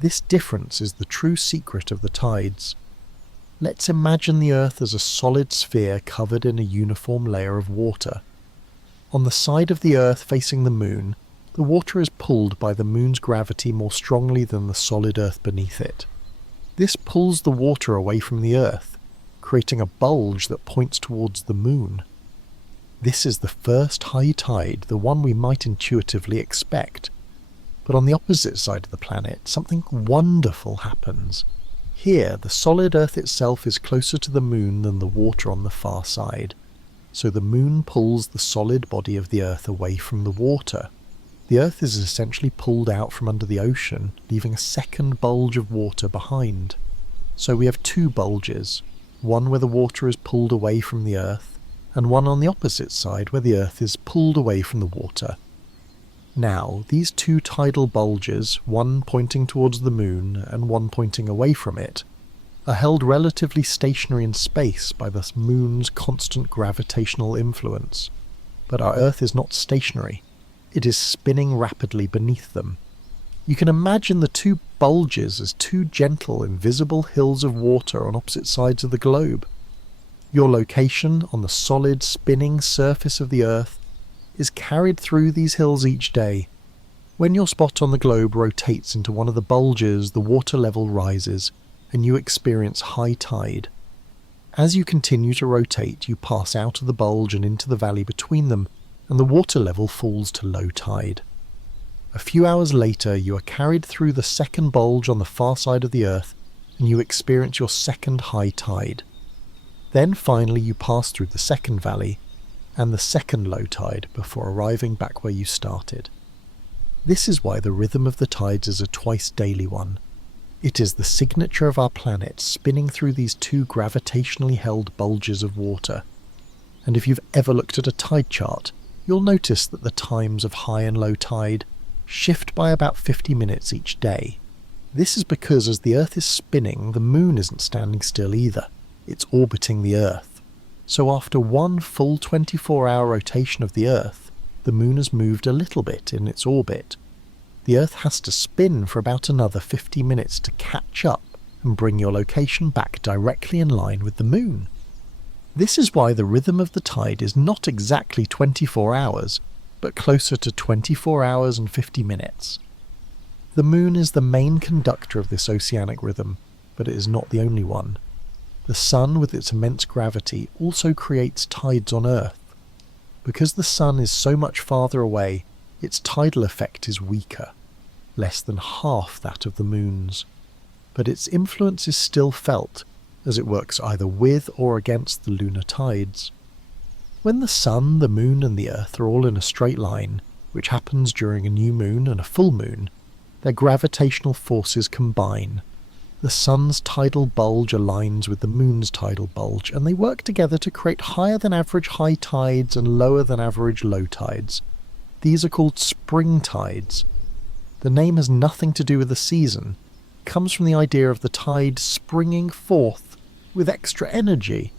This difference is the true secret of the tides. Let's imagine the Earth as a solid sphere covered in a uniform layer of water. On the side of the Earth facing the Moon, the water is pulled by the Moon's gravity more strongly than the solid Earth beneath it. This pulls the water away from the Earth, creating a bulge that points towards the Moon. This is the first high tide, the one we might intuitively expect. But on the opposite side of the planet, something wonderful happens. Here, the solid Earth itself is closer to the moon than the water on the far side, so the moon pulls the solid body of the Earth away from the water. The Earth is essentially pulled out from under the ocean, leaving a second bulge of water behind. So we have two bulges, one where the water is pulled away from the Earth, and one on the opposite side where the Earth is pulled away from the water. Now, these two tidal bulges, one pointing towards the moon and one pointing away from it, are held relatively stationary in space by the moon's constant gravitational influence. But our Earth is not stationary. It is spinning rapidly beneath them. You can imagine the two bulges as two gentle, invisible hills of water on opposite sides of the globe. Your location on the solid, spinning surface of the Earth is carried through these hills each day. When your spot on the globe rotates into one of the bulges, the water level rises, and you experience high tide. As you continue to rotate, you pass out of the bulge and into the valley between them, and the water level falls to low tide. A few hours later, you are carried through the second bulge on the far side of the Earth, and you experience your second high tide. Then finally you pass through the second valley, and the second low tide before arriving back where you started. This is why the rhythm of the tides is a twice daily one. It is the signature of our planet spinning through these two gravitationally held bulges of water. And if you've ever looked at a tide chart, you'll notice that the times of high and low tide shift by about 50 minutes each day. This is because as the Earth is spinning, the moon isn't standing still either. It's orbiting the Earth. So after one full 24-hour rotation of the Earth, the moon has moved a little bit in its orbit. The Earth has to spin for about another 50 minutes to catch up and bring your location back directly in line with the moon. This is why the rhythm of the tide is not exactly 24 hours, but closer to 24 hours and 50 minutes. The moon is the main conductor of this oceanic rhythm, but it is not the only one. The sun, with its immense gravity, also creates tides on Earth. Because the sun is so much farther away, its tidal effect is weaker, less than half that of the moon's. But its influence is still felt, as it works either with or against the lunar tides. When the sun, the moon and the Earth are all in a straight line, which happens during a new moon and a full moon, their gravitational forces combine. The sun's tidal bulge aligns with the moon's tidal bulge, and they work together to create higher than average high tides and lower than average low tides. These are called spring tides. The name has nothing to do with the season. It comes from the idea of the tide springing forth with extra energy.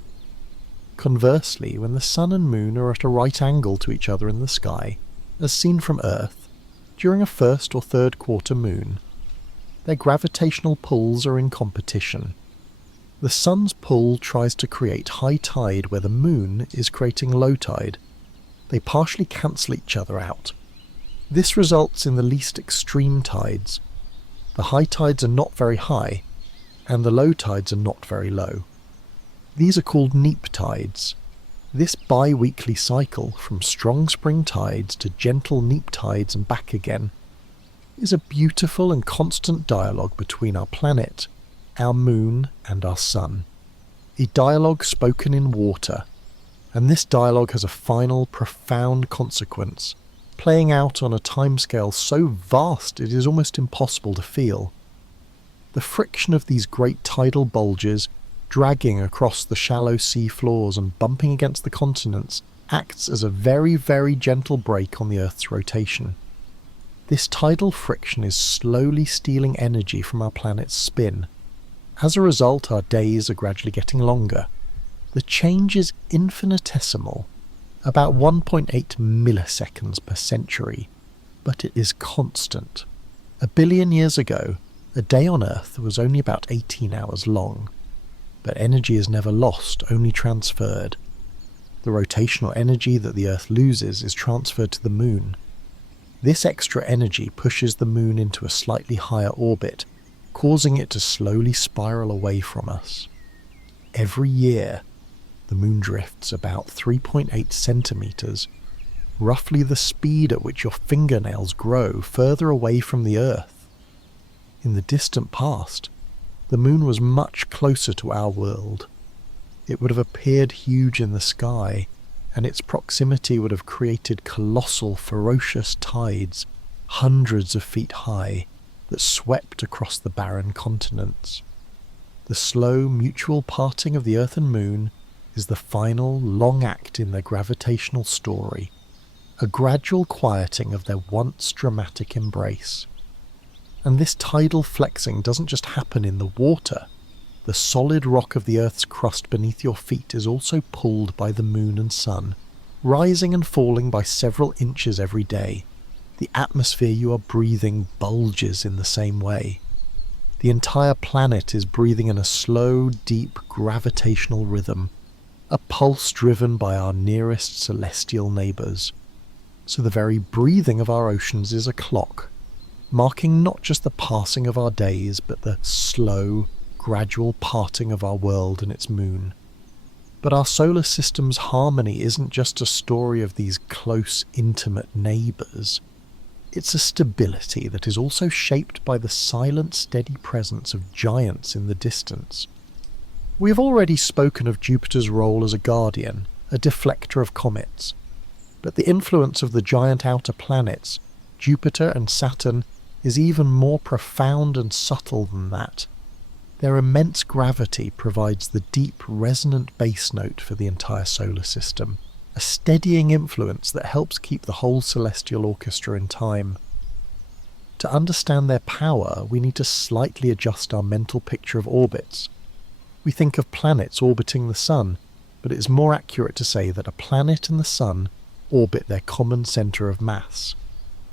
Conversely, when the sun and moon are at a right angle to each other in the sky, as seen from Earth, during a first or third quarter moon, their gravitational pulls are in competition. The sun's pull tries to create high tide where the moon is creating low tide. They partially cancel each other out. This results in the least extreme tides. The high tides are not very high, and the low tides are not very low. These are called neap tides. This bi-weekly cycle, from strong spring tides to gentle neap tides and back again, is a beautiful and constant dialogue between our planet, our moon and our sun. A dialogue spoken in water, and this dialogue has a final, profound consequence, playing out on a timescale so vast it is almost impossible to feel. The friction of these great tidal bulges dragging across the shallow sea floors and bumping against the continents acts as a very, very gentle brake on the Earth's rotation. This tidal friction is slowly stealing energy from our planet's spin. As a result, our days are gradually getting longer. The change is infinitesimal, about 1.8 milliseconds per century, but it is constant. 1 billion years ago, a day on Earth was only about 18 hours long, but energy is never lost, only transferred. The rotational energy that the Earth loses is transferred to the Moon. This extra energy pushes the Moon into a slightly higher orbit, causing it to slowly spiral away from us. Every year, the Moon drifts about 3.8 centimeters, roughly the speed at which your fingernails grow further away from the Earth. In the distant past, the moon was much closer to our world. It would have appeared huge in the sky, and its proximity would have created colossal, ferocious tides, hundreds of feet high, that swept across the barren continents. The slow, mutual parting of the Earth and Moon is the final, long act in their gravitational story, a gradual quieting of their once dramatic embrace. And this tidal flexing doesn't just happen in the water. The solid rock of the Earth's crust beneath your feet is also pulled by the moon and sun, rising and falling by several inches every day. The atmosphere you are breathing bulges in the same way. The entire planet is breathing in a slow, deep, gravitational rhythm, a pulse driven by our nearest celestial neighbours. So the very breathing of our oceans is a clock, marking not just the passing of our days, but the slow, gradual parting of our world and its moon. But our solar system's harmony isn't just a story of these close, intimate neighbours. It's a stability that is also shaped by the silent, steady presence of giants in the distance. We have already spoken of Jupiter's role as a guardian, a deflector of comets. But the influence of the giant outer planets, Jupiter and Saturn, is even more profound and subtle than that. Their immense gravity provides the deep, resonant bass note for the entire solar system, a steadying influence that helps keep the whole celestial orchestra in time. To understand their power, we need to slightly adjust our mental picture of orbits. We think of planets orbiting the Sun, but it is more accurate to say that a planet and the Sun orbit their common centre of mass.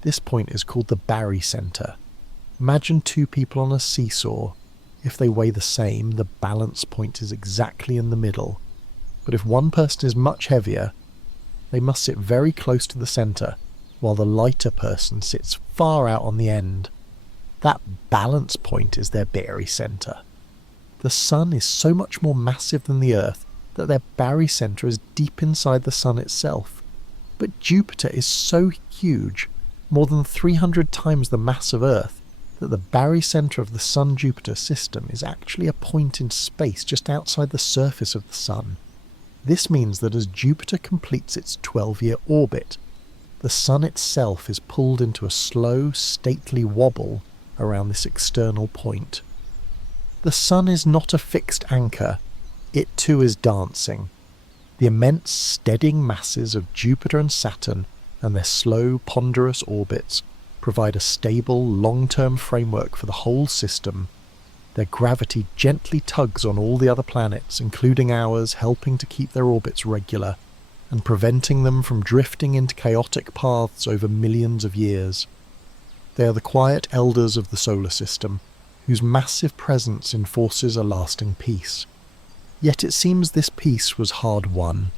This point is called the barycenter. Imagine two people on a seesaw. If they weigh the same, the balance point is exactly in the middle. But if one person is much heavier, they must sit very close to the centre, while the lighter person sits far out on the end. That balance point is their barycenter. The Sun is so much more massive than the Earth that their barycenter is deep inside the Sun itself. But Jupiter is so huge, more than 300 times the mass of Earth, that the barycenter of the Sun-Jupiter system is actually a point in space just outside the surface of the Sun. This means that as Jupiter completes its 12-year orbit, the Sun itself is pulled into a slow, stately wobble around this external point. The Sun is not a fixed anchor, it too is dancing. The immense, steadying masses of Jupiter and Saturn and their slow, ponderous orbits provide a stable, long-term framework for the whole system. Their gravity gently tugs on all the other planets, including ours, helping to keep their orbits regular and preventing them from drifting into chaotic paths over millions of years. They are the quiet elders of the solar system, whose massive presence enforces a lasting peace. Yet it seems this peace was hard-won.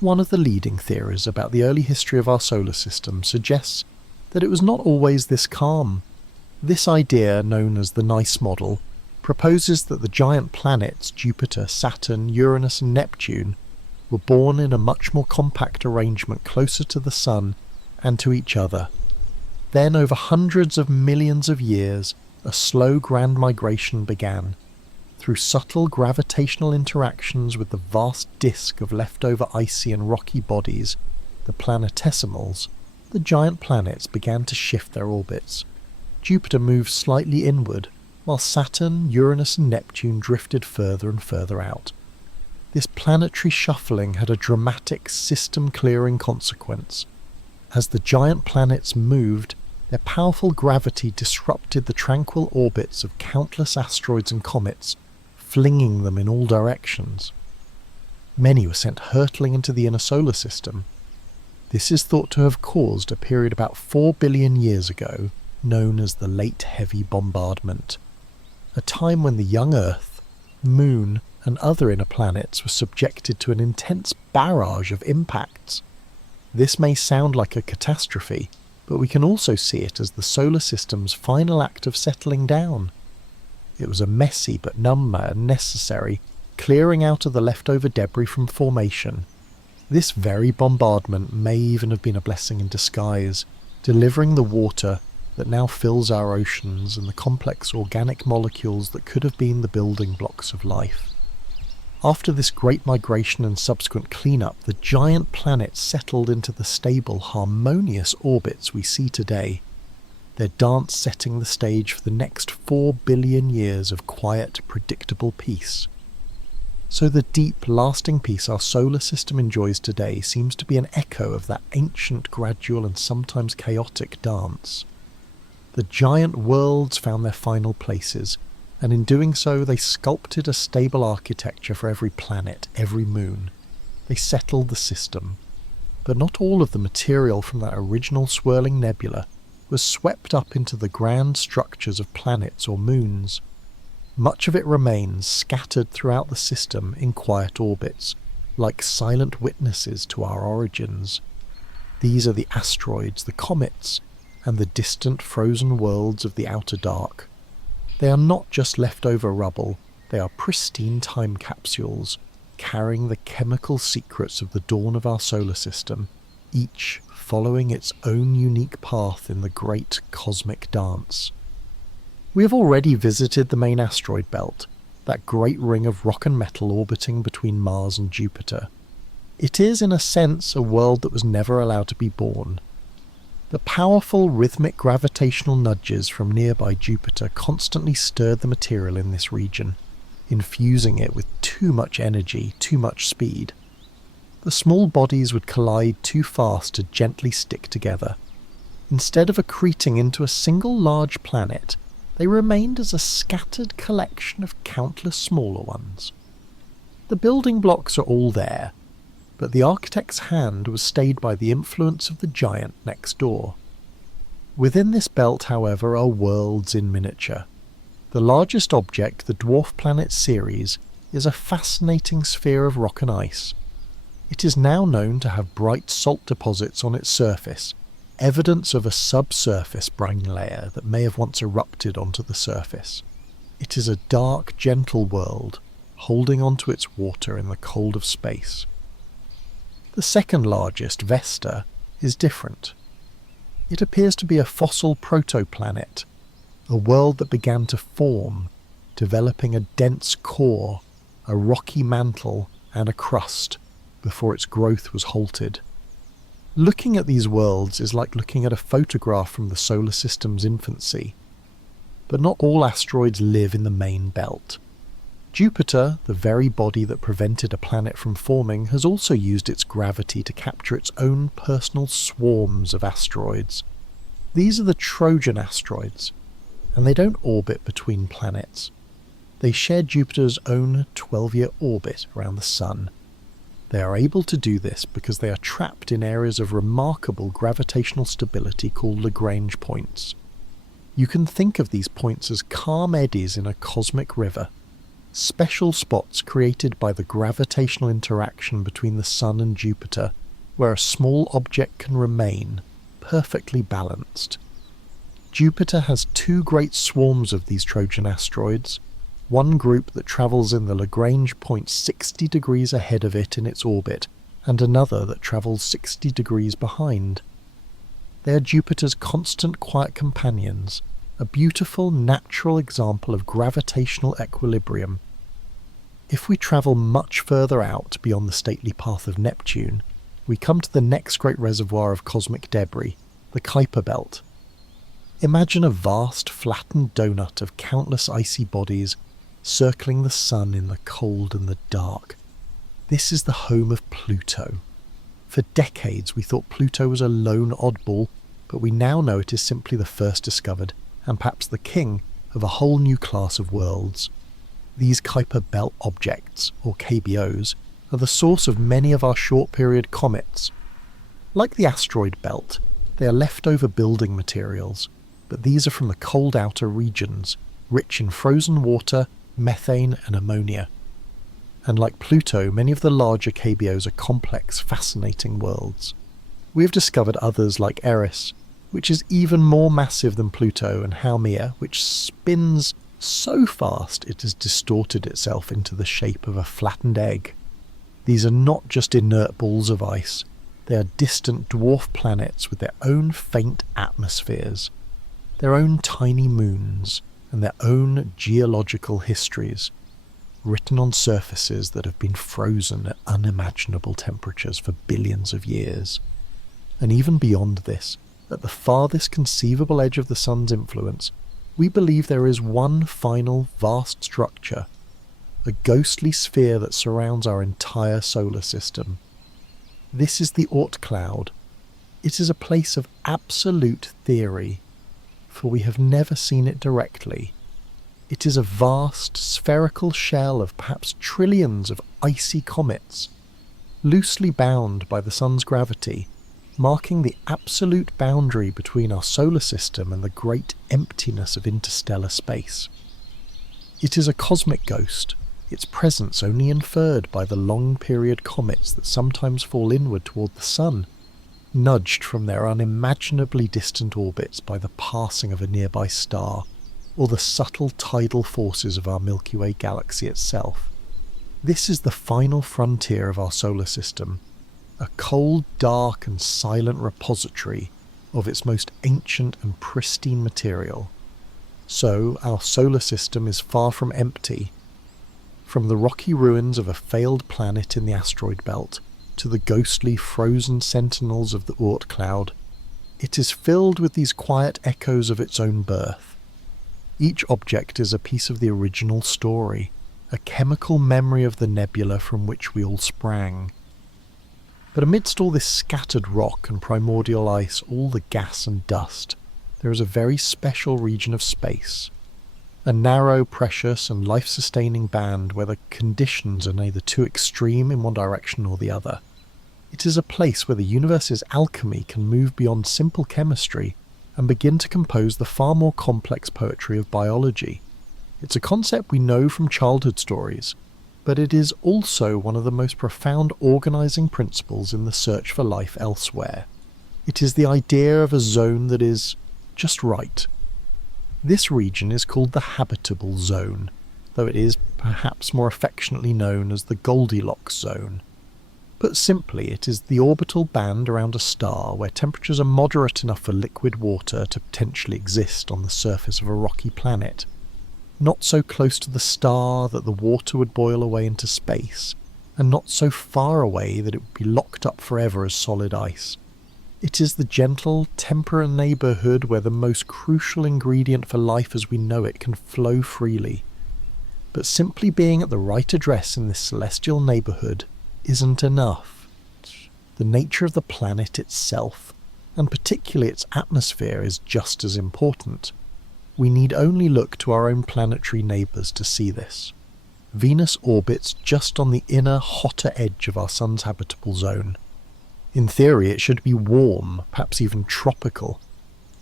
One of the leading theories about the early history of our solar system suggests that it was not always this calm. This idea, known as the Nice model, proposes that the giant planets Jupiter, Saturn, Uranus and Neptune were born in a much more compact arrangement closer to the Sun and to each other. Then, over hundreds of millions of years, a slow grand migration began. Through subtle gravitational interactions with the vast disk of leftover icy and rocky bodies, the planetesimals, the giant planets began to shift their orbits. Jupiter moved slightly inward, while Saturn, Uranus and Neptune drifted further and further out. This planetary shuffling had a dramatic system-clearing consequence. As the giant planets moved, their powerful gravity disrupted the tranquil orbits of countless asteroids and comets, flinging them in all directions. Many were sent hurtling into the inner solar system. This is thought to have caused a period about 4 billion years ago, known as the Late Heavy Bombardment, a time when the young Earth, Moon, and other inner planets were subjected to an intense barrage of impacts. This may sound like a catastrophe, but we can also see it as the solar system's final act of settling down. It was a messy but necessary clearing out of the leftover debris from formation. This very bombardment may even have been a blessing in disguise, delivering the water that now fills our oceans and the complex organic molecules that could have been the building blocks of life. After this great migration and subsequent cleanup, the giant planets settled into the stable, harmonious orbits we see today, their dance setting the stage for the next 4 billion years of quiet, predictable peace. So the deep, lasting peace our solar system enjoys today seems to be an echo of that ancient, gradual and sometimes chaotic dance. The giant worlds found their final places, and in doing so they sculpted a stable architecture for every planet, every moon. They settled the system. But not all of the material from that original swirling nebula was swept up into the grand structures of planets or moons. Much of it remains scattered throughout the system in quiet orbits, like silent witnesses to our origins. These are the asteroids, the comets, and the distant frozen worlds of the outer dark. They are not just leftover rubble, they are pristine time capsules, carrying the chemical secrets of the dawn of our solar system, each following its own unique path in the great cosmic dance. We have already visited the main asteroid belt, that great ring of rock and metal orbiting between Mars and Jupiter. It is, in a sense, a world that was never allowed to be born. The powerful rhythmic gravitational nudges from nearby Jupiter constantly stirred the material in this region, infusing it with too much energy, too much speed. The small bodies would collide too fast to gently stick together. Instead of accreting into a single large planet, they remained as a scattered collection of countless smaller ones. The building blocks are all there, but the architect's hand was stayed by the influence of the giant next door. Within this belt, however, are worlds in miniature. The largest object, the dwarf planet Ceres, is a fascinating sphere of rock and ice. It is now known to have bright salt deposits on its surface, evidence of a subsurface brine layer that may have once erupted onto the surface. It is a dark, gentle world, holding onto its water in the cold of space. The second largest, Vesta, is different. It appears to be a fossil protoplanet, a world that began to form, developing a dense core, a rocky mantle, and a crust, before its growth was halted. Looking at these worlds is like looking at a photograph from the solar system's infancy. But not all asteroids live in the main belt. Jupiter, the very body that prevented a planet from forming, has also used its gravity to capture its own personal swarms of asteroids. These are the Trojan asteroids, and they don't orbit between planets. They share Jupiter's own 12-year orbit around the Sun. They are able to do this because they are trapped in areas of remarkable gravitational stability called Lagrange points. You can think of these points as calm eddies in a cosmic river, special spots created by the gravitational interaction between the Sun and Jupiter, where a small object can remain perfectly balanced. Jupiter has two great swarms of these Trojan asteroids, one group that travels in the Lagrange point 60 degrees ahead of it in its orbit, and another that travels 60 degrees behind. They are Jupiter's constant quiet companions, a beautiful natural example of gravitational equilibrium. If we travel much further out beyond the stately path of Neptune, we come to the next great reservoir of cosmic debris, the Kuiper Belt. Imagine a vast, flattened donut of countless icy bodies circling the Sun in the cold and the dark. This is the home of Pluto. For decades we thought Pluto was a lone oddball, but we now know it is simply the first discovered, and perhaps the king of a whole new class of worlds. These Kuiper Belt objects, or KBOs, are the source of many of our short-period comets. Like the asteroid belt, they are leftover building materials, but these are from the cold outer regions, rich in frozen water, methane and ammonia. And like Pluto, many of the larger KBOs are complex, fascinating worlds. We have discovered others like Eris, which is even more massive than Pluto, and Haumea, which spins so fast it has distorted itself into the shape of a flattened egg. These are not just inert balls of ice, they are distant dwarf planets with their own faint atmospheres, their own tiny moons, and their own geological histories, written on surfaces that have been frozen at unimaginable temperatures for billions of years. And even beyond this, at the farthest conceivable edge of the sun's influence, we believe there is one final vast structure, a ghostly sphere that surrounds our entire solar system. This is the Oort cloud. It is a place of absolute theory, for we have never seen it directly. It is a vast spherical shell of perhaps trillions of icy comets, loosely bound by the sun's gravity, marking the absolute boundary between our solar system and the great emptiness of interstellar space. It is a cosmic ghost, its presence only inferred by the long-period comets that sometimes fall inward toward the sun, nudged from their unimaginably distant orbits by the passing of a nearby star, or the subtle tidal forces of our Milky Way galaxy itself. This is the final frontier of our solar system, a cold, dark and silent repository of its most ancient and pristine material. So our solar system is far from empty. From the rocky ruins of a failed planet in the asteroid belt to the ghostly frozen sentinels of the Oort cloud, it is filled with these quiet echoes of its own birth. Each object is a piece of the original story, a chemical memory of the nebula from which we all sprang. But amidst all this scattered rock and primordial ice, all the gas and dust, there is a very special region of space. A narrow, precious and life-sustaining band where the conditions are neither too extreme in one direction or the other. It is a place where the universe's alchemy can move beyond simple chemistry and begin to compose the far more complex poetry of biology. It's a concept we know from childhood stories, but it is also one of the most profound organising principles in the search for life elsewhere. It is the idea of a zone that is just right. This region is called the habitable zone, though it is perhaps more affectionately known as the Goldilocks Zone. Put simply, it is the orbital band around a star where temperatures are moderate enough for liquid water to potentially exist on the surface of a rocky planet, not so close to the star that the water would boil away into space, and not so far away that it would be locked up forever as solid ice. It is the gentle, temperate neighbourhood where the most crucial ingredient for life as we know it can flow freely. But simply being at the right address in this celestial neighbourhood isn't enough. The nature of the planet itself, and particularly its atmosphere, is just as important. We need only look to our own planetary neighbours to see this. Venus orbits just on the inner, hotter edge of our Sun's habitable zone. In theory, it should be warm, perhaps even tropical.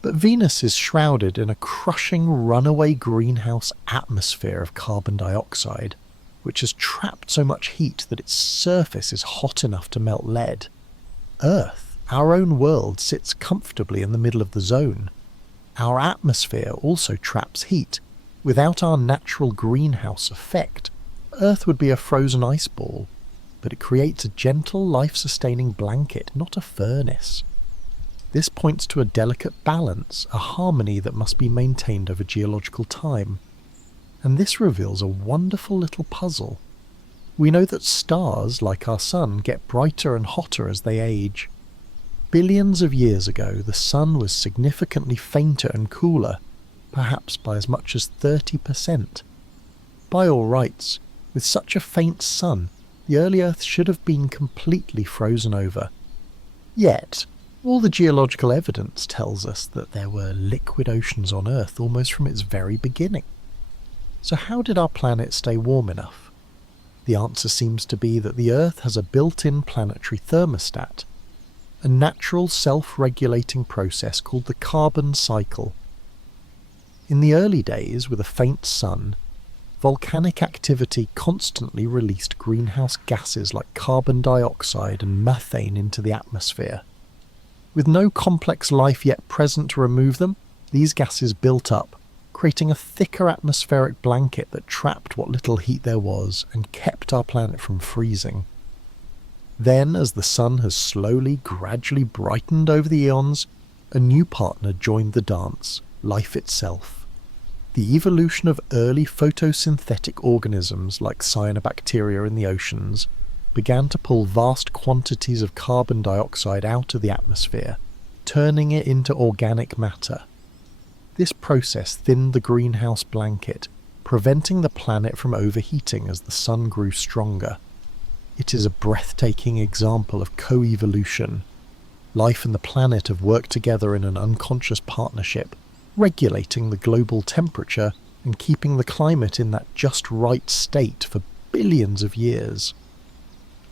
But Venus is shrouded in a crushing runaway greenhouse atmosphere of carbon dioxide, which has trapped so much heat that its surface is hot enough to melt lead. Earth, our own world, sits comfortably in the middle of the zone. Our atmosphere also traps heat. Without our natural greenhouse effect, Earth would be a frozen ice ball, but it creates a gentle, life-sustaining blanket, not a furnace. This points to a delicate balance, a harmony that must be maintained over geological time. And this reveals a wonderful little puzzle. We know that stars, like our Sun, get brighter and hotter as they age. Billions of years ago, the Sun was significantly fainter and cooler, perhaps by as much as 30%. By all rights, with such a faint Sun, the early Earth should have been completely frozen over. Yet, all the geological evidence tells us that there were liquid oceans on Earth almost from its very beginning. So how did our planet stay warm enough? The answer seems to be that the Earth has a built-in planetary thermostat, a natural self-regulating process called the carbon cycle. In the early days, with a faint sun, volcanic activity constantly released greenhouse gases like carbon dioxide and methane into the atmosphere. With no complex life yet present to remove them, these gases built up, creating a thicker atmospheric blanket that trapped what little heat there was and kept our planet from freezing. Then, as the sun has slowly, gradually brightened over the eons, a new partner joined the dance, life itself. The evolution of early photosynthetic organisms like cyanobacteria in the oceans began to pull vast quantities of carbon dioxide out of the atmosphere, turning it into organic matter. This process thinned the greenhouse blanket, preventing the planet from overheating as the sun grew stronger. It is a breathtaking example of co-evolution. Life and the planet have worked together in an unconscious partnership, regulating the global temperature and keeping the climate in that just right state for billions of years.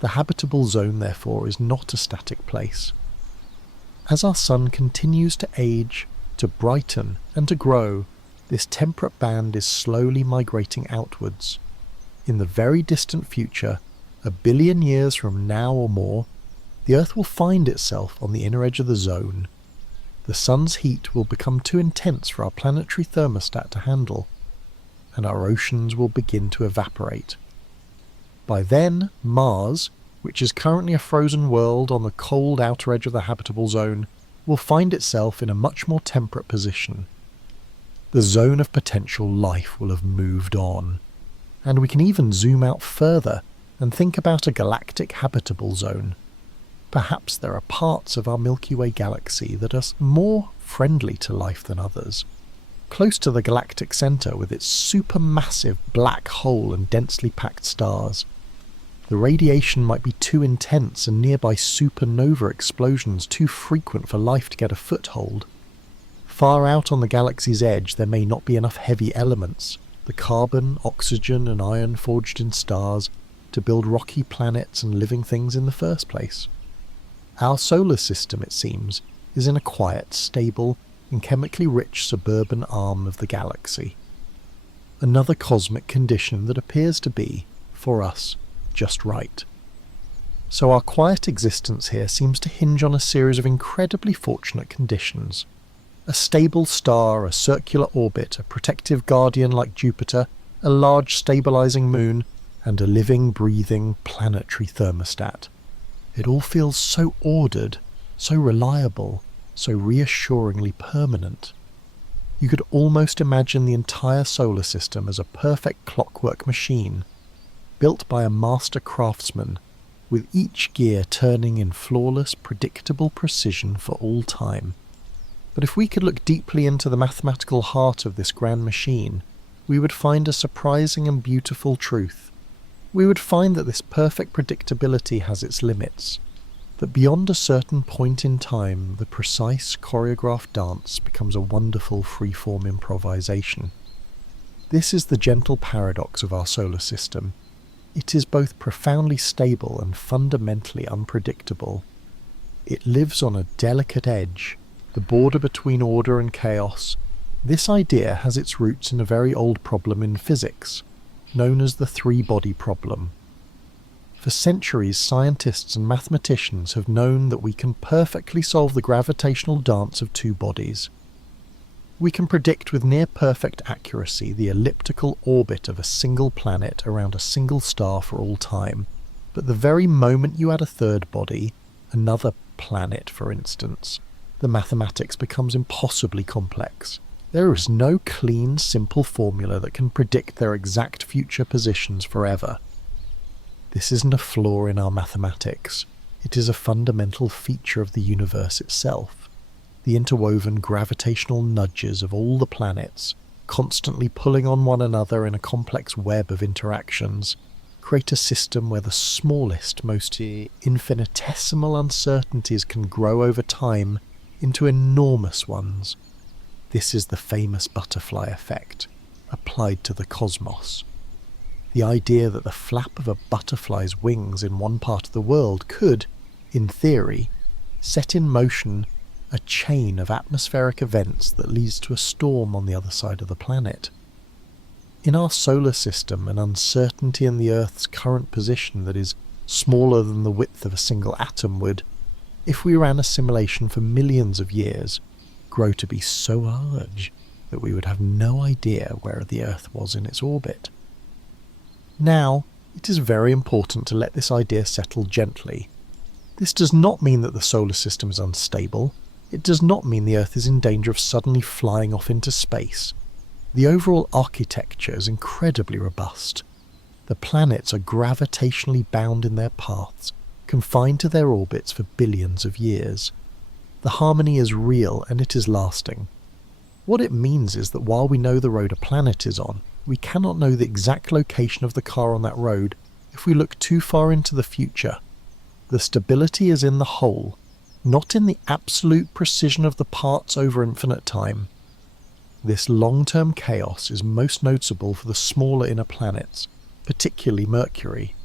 The habitable zone, therefore, is not a static place. As our sun continues to age, to brighten and to grow, this temperate band is slowly migrating outwards. In the very distant future, 1 billion years from now or more, the Earth will find itself on the inner edge of the zone. The sun's heat will become too intense for our planetary thermostat to handle, and our oceans will begin to evaporate. By then, Mars, which is currently a frozen world on the cold outer edge of the habitable zone, will find itself in a much more temperate position. The zone of potential life will have moved on, and we can even zoom out further and think about a galactic habitable zone. Perhaps there are parts of our Milky Way galaxy that are more friendly to life than others. Close to the galactic centre with its supermassive black hole and densely packed stars, the radiation might be too intense and nearby supernova explosions too frequent for life to get a foothold. Far out on the galaxy's edge there may not be enough heavy elements, the carbon, oxygen and iron forged in stars, to build rocky planets and living things in the first place. Our solar system, it seems, is in a quiet, stable, and chemically rich suburban arm of the galaxy. Another cosmic condition that appears to be, for us, just right. So our quiet existence here seems to hinge on a series of incredibly fortunate conditions. A stable star, a circular orbit, a protective guardian like Jupiter, a large stabilizing moon, and a living, breathing, planetary thermostat. It all feels so ordered, so reliable, so reassuringly permanent. You could almost imagine the entire solar system as a perfect clockwork machine, built by a master craftsman, with each gear turning in flawless, predictable precision for all time. But if we could look deeply into the mathematical heart of this grand machine, we would find a surprising and beautiful truth. We would find that this perfect predictability has its limits, that beyond a certain point in time the precise choreographed dance becomes a wonderful free-form improvisation. This is the gentle paradox of our solar system. It is both profoundly stable and fundamentally unpredictable. It lives on a delicate edge, the border between order and chaos. This idea has its roots in a very old problem in physics, known as the three-body problem. For centuries, scientists and mathematicians have known that we can perfectly solve the gravitational dance of two bodies. We can predict with near-perfect accuracy the elliptical orbit of a single planet around a single star for all time, but the very moment you add a third body, another planet for instance, the mathematics becomes impossibly complex. There is no clean, simple formula that can predict their exact future positions forever. This isn't a flaw in our mathematics. It is a fundamental feature of the universe itself. The interwoven gravitational nudges of all the planets, constantly pulling on one another in a complex web of interactions, create a system where the smallest, most infinitesimal uncertainties can grow over time into enormous ones. This is the famous butterfly effect, applied to the cosmos. The idea that the flap of a butterfly's wings in one part of the world could, in theory, set in motion a chain of atmospheric events that leads to a storm on the other side of the planet. In our solar system, an uncertainty in the Earth's current position that is smaller than the width of a single atom would, if we ran a simulation for millions of years, grow to be so large that we would have no idea where the Earth was in its orbit. Now, it is very important to let this idea settle gently This does not mean that the solar system is unstable. It does not mean the Earth is in danger of suddenly flying off into space. The overall architecture is incredibly robust. The planets are gravitationally bound in their paths, confined to their orbits for billions of years. The harmony is real and it is lasting. What it means is that while we know the road a planet is on, we cannot know the exact location of the car on that road if we look too far into the future. The stability is in the whole, not in the absolute precision of the parts over infinite time. This long-term chaos is most noticeable for the smaller inner planets, particularly Mercury.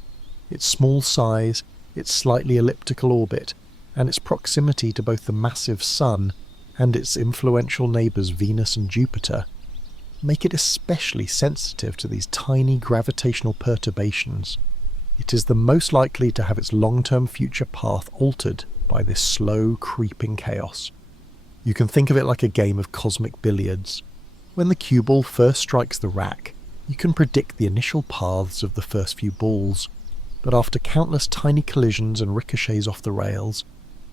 Its small size, its slightly elliptical orbit, and its proximity to both the massive Sun and its influential neighbours Venus and Jupiter make it especially sensitive to these tiny gravitational perturbations. It is the most likely to have its long-term future path altered by this slow, creeping chaos. You can think of it like a game of cosmic billiards. When the cue ball first strikes the rack, you can predict the initial paths of the first few balls, but after countless tiny collisions and ricochets off the rails,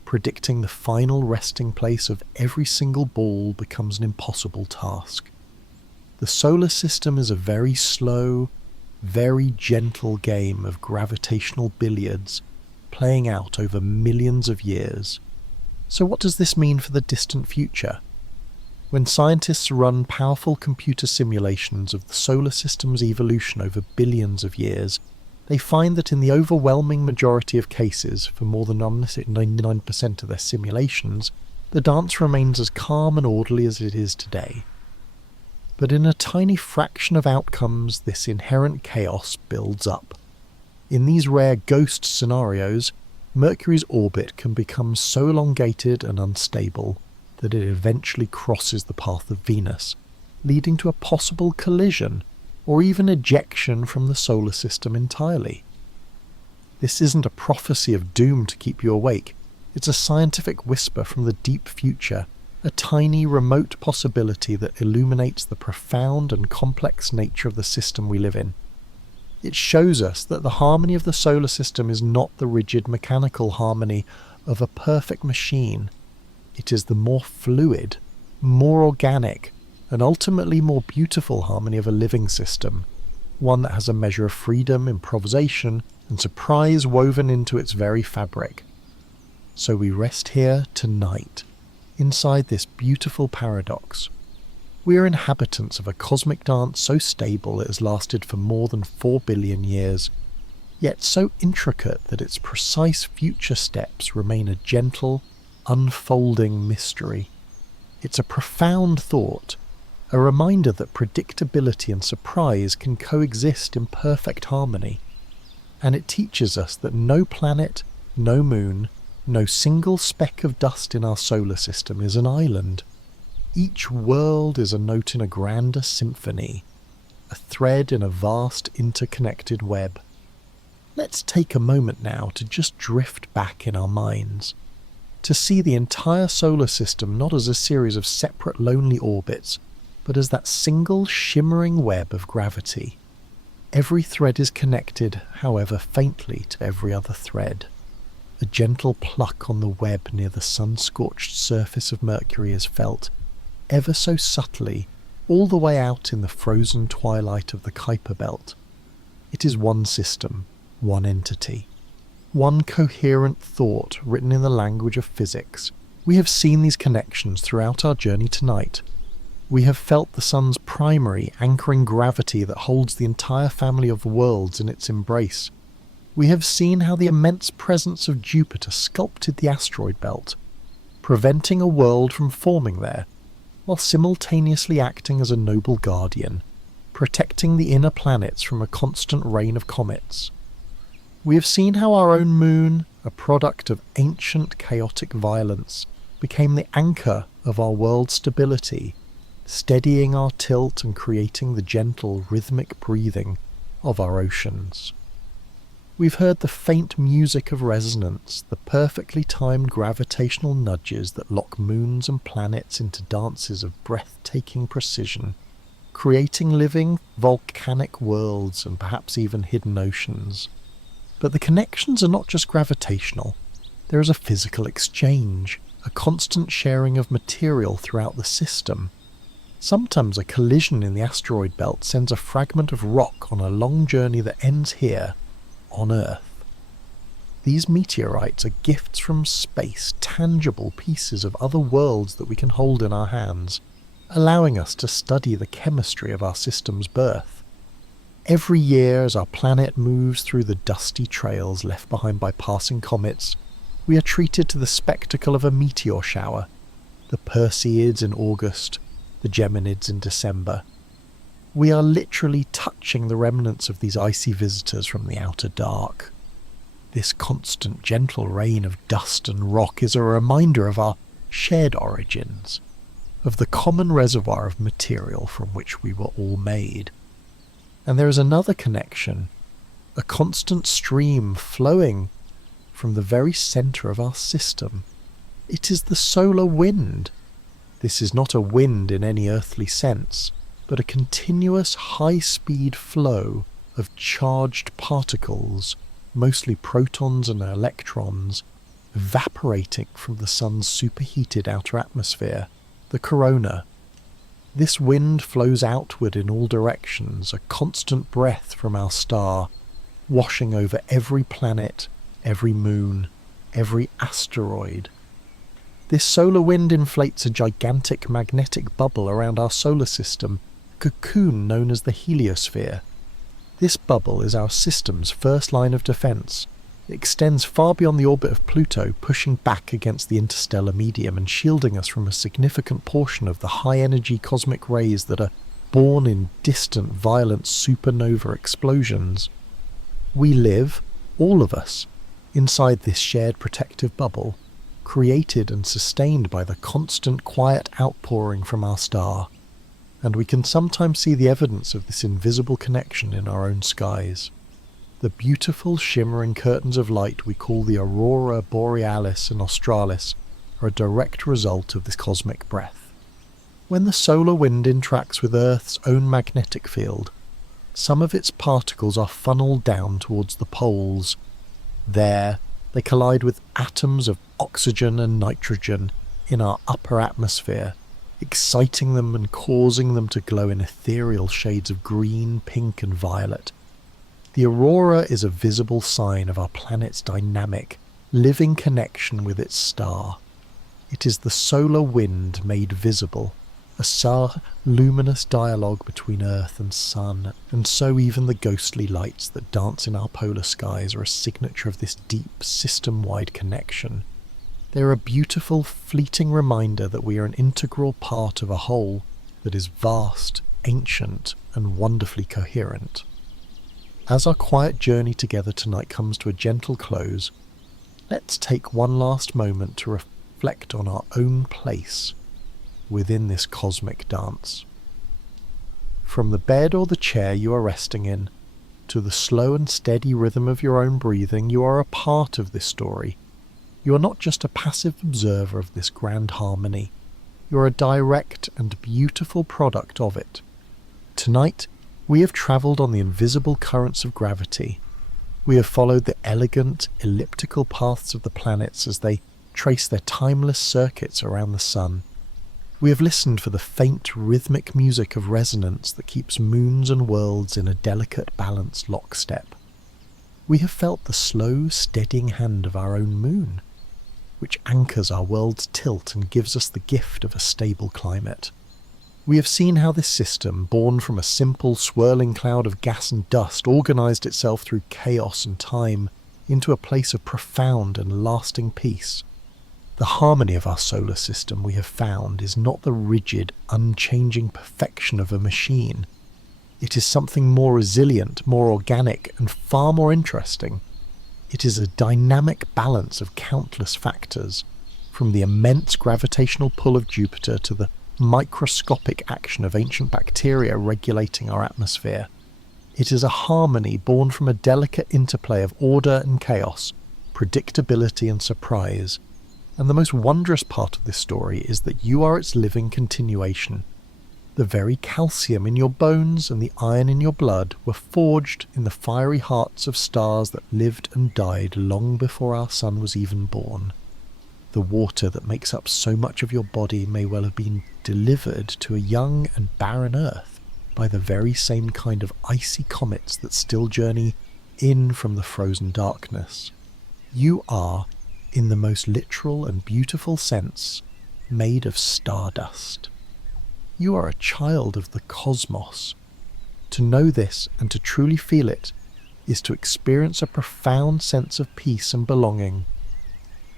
predicting the final resting place of every single ball becomes an impossible task. The solar system is a very slow, very gentle game of gravitational billiards playing out over millions of years. So what does this mean for the distant future? When scientists run powerful computer simulations of the solar system's evolution over billions of years, they find that in the overwhelming majority of cases, for more than 99% of their simulations, the dance remains as calm and orderly as it is today. But in a tiny fraction of outcomes, this inherent chaos builds up. In these rare ghost scenarios, Mercury's orbit can become so elongated and unstable that it eventually crosses the path of Venus, leading to a possible collision or even ejection from the solar system entirely. This isn't a prophecy of doom to keep you awake, it's a scientific whisper from the deep future, a tiny remote possibility that illuminates the profound and complex nature of the system we live in. It shows us that the harmony of the solar system is not the rigid mechanical harmony of a perfect machine. It is the more fluid, more organic, and ultimately more beautiful harmony of a living system, one that has a measure of freedom, improvisation, and surprise woven into its very fabric. So we rest here tonight, inside this beautiful paradox. We are inhabitants of a cosmic dance so stable it has lasted for more than 4 billion years, yet so intricate that its precise future steps remain a gentle, unfolding mystery. It's a profound thought, a reminder that predictability and surprise can coexist in perfect harmony, and it teaches us that no planet, no moon, no single speck of dust in our solar system is an island. Each world is a note in a grander symphony, a thread in a vast interconnected web. Let's take a moment now to just drift back in our minds, to see the entire solar system not as a series of separate lonely orbits, but as that single shimmering web of gravity. Every thread is connected, however faintly, to every other thread. A gentle pluck on the web near the sun-scorched surface of Mercury is felt, ever so subtly, all the way out in the frozen twilight of the Kuiper Belt. It is one system, one entity, one coherent thought written in the language of physics. We have seen these connections throughout our journey tonight. We have felt the sun's primary anchoring gravity that holds the entire family of worlds in its embrace. We have seen how the immense presence of Jupiter sculpted the asteroid belt, preventing a world from forming there, while simultaneously acting as a noble guardian, protecting the inner planets from a constant rain of comets. We have seen how our own moon, a product of ancient chaotic violence, became the anchor of our world's stability, steadying our tilt and creating the gentle rhythmic breathing of our oceans. We've heard the faint music of resonance, the perfectly timed gravitational nudges that lock moons and planets into dances of breathtaking precision, creating living, volcanic worlds and perhaps even hidden oceans. But the connections are not just gravitational. There is a physical exchange, a constant sharing of material throughout the system. Sometimes a collision in the asteroid belt sends a fragment of rock on a long journey that ends here, on Earth. These meteorites are gifts from space, tangible pieces of other worlds that we can hold in our hands, allowing us to study the chemistry of our system's birth. Every year, as our planet moves through the dusty trails left behind by passing comets, we are treated to the spectacle of a meteor shower, the Perseids in August, the Geminids in December. We are literally touching the remnants of these icy visitors from the outer dark. This constant gentle rain of dust and rock is a reminder of our shared origins, of the common reservoir of material from which we were all made. And there is another connection, a constant stream flowing from the very centre of our system. It is the solar wind. This is not a wind in any earthly sense, but a continuous high-speed flow of charged particles, mostly protons and electrons, evaporating from the sun's superheated outer atmosphere, the corona. This wind flows outward in all directions, a constant breath from our star, washing over every planet, every moon, every asteroid. This solar wind inflates a gigantic magnetic bubble around our solar system, a cocoon known as the heliosphere. This bubble is our system's first line of defence. It extends far beyond the orbit of Pluto, pushing back against the interstellar medium and shielding us from a significant portion of the high-energy cosmic rays that are born in distant, violent supernova explosions. We live, all of us, inside this shared protective bubble, created and sustained by the constant quiet outpouring from our star, and we can sometimes see the evidence of this invisible connection in our own skies. The beautiful shimmering curtains of light we call the aurora borealis and australis are a direct result of this cosmic breath. When the solar wind interacts with Earth's own magnetic field, some of its particles are funneled down towards the poles. There, they collide with atoms of oxygen and nitrogen in our upper atmosphere, exciting them and causing them to glow in ethereal shades of green, pink and violet. The aurora is a visible sign of our planet's dynamic, living connection with its star. It is the solar wind made visible, a luminous dialogue between Earth and Sun, and so even the ghostly lights that dance in our polar skies are a signature of this deep, system-wide connection. They are a beautiful, fleeting reminder that we are an integral part of a whole that is vast, ancient, and wonderfully coherent. As our quiet journey together tonight comes to a gentle close, let's take one last moment to reflect on our own place within this cosmic dance. From the bed or the chair you are resting in, to the slow and steady rhythm of your own breathing, you are a part of this story. You are not just a passive observer of this grand harmony. You are a direct and beautiful product of it. Tonight, we have travelled on the invisible currents of gravity. We have followed the elegant, elliptical paths of the planets as they trace their timeless circuits around the sun. We have listened for the faint, rhythmic music of resonance that keeps moons and worlds in a delicate, balanced lockstep. We have felt the slow, steadying hand of our own moon, which anchors our world's tilt and gives us the gift of a stable climate. We have seen how this system, born from a simple, swirling cloud of gas and dust, organised itself through chaos and time into a place of profound and lasting peace. The harmony of our solar system, we have found, is not the rigid, unchanging perfection of a machine. It is something more resilient, more organic, and far more interesting. It is a dynamic balance of countless factors, from the immense gravitational pull of Jupiter to the microscopic action of ancient bacteria regulating our atmosphere. It is a harmony born from a delicate interplay of order and chaos, predictability and surprise. And the most wondrous part of this story is that you are its living continuation. The very calcium in your bones and the iron in your blood were forged in the fiery hearts of stars that lived and died long before our sun was even born. The water that makes up so much of your body may well have been delivered to a young and barren Earth by the very same kind of icy comets that still journey in from the frozen darkness. You are, in the most literal and beautiful sense, made of stardust. You are a child of the cosmos. To know this and to truly feel it is to experience a profound sense of peace and belonging.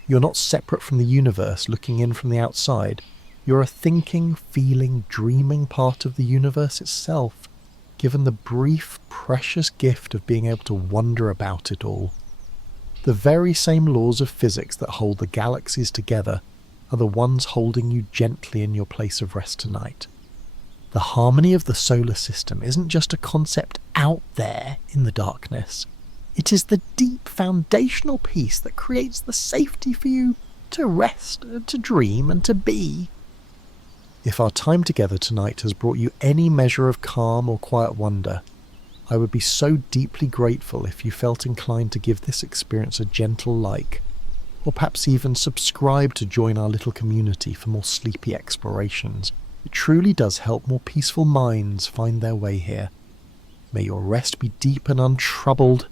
You're not separate from the universe looking in from the outside. You're a thinking, feeling, dreaming part of the universe itself, given the brief, precious gift of being able to wonder about it all. The very same laws of physics that hold the galaxies together are the ones holding you gently in your place of rest tonight. The harmony of the solar system isn't just a concept out there in the darkness. It is the deep foundational peace that creates the safety for you to rest, to dream, and to be. If our time together tonight has brought you any measure of calm or quiet wonder, I would be so deeply grateful if you felt inclined to give this experience a gentle like, or perhaps even subscribe to join our little community for more sleepy explorations. It truly does help more peaceful minds find their way here. May your rest be deep and untroubled.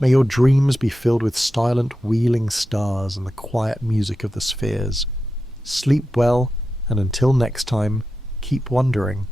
May your dreams be filled with silent wheeling stars and the quiet music of the spheres. Sleep well, and until next time, keep wondering.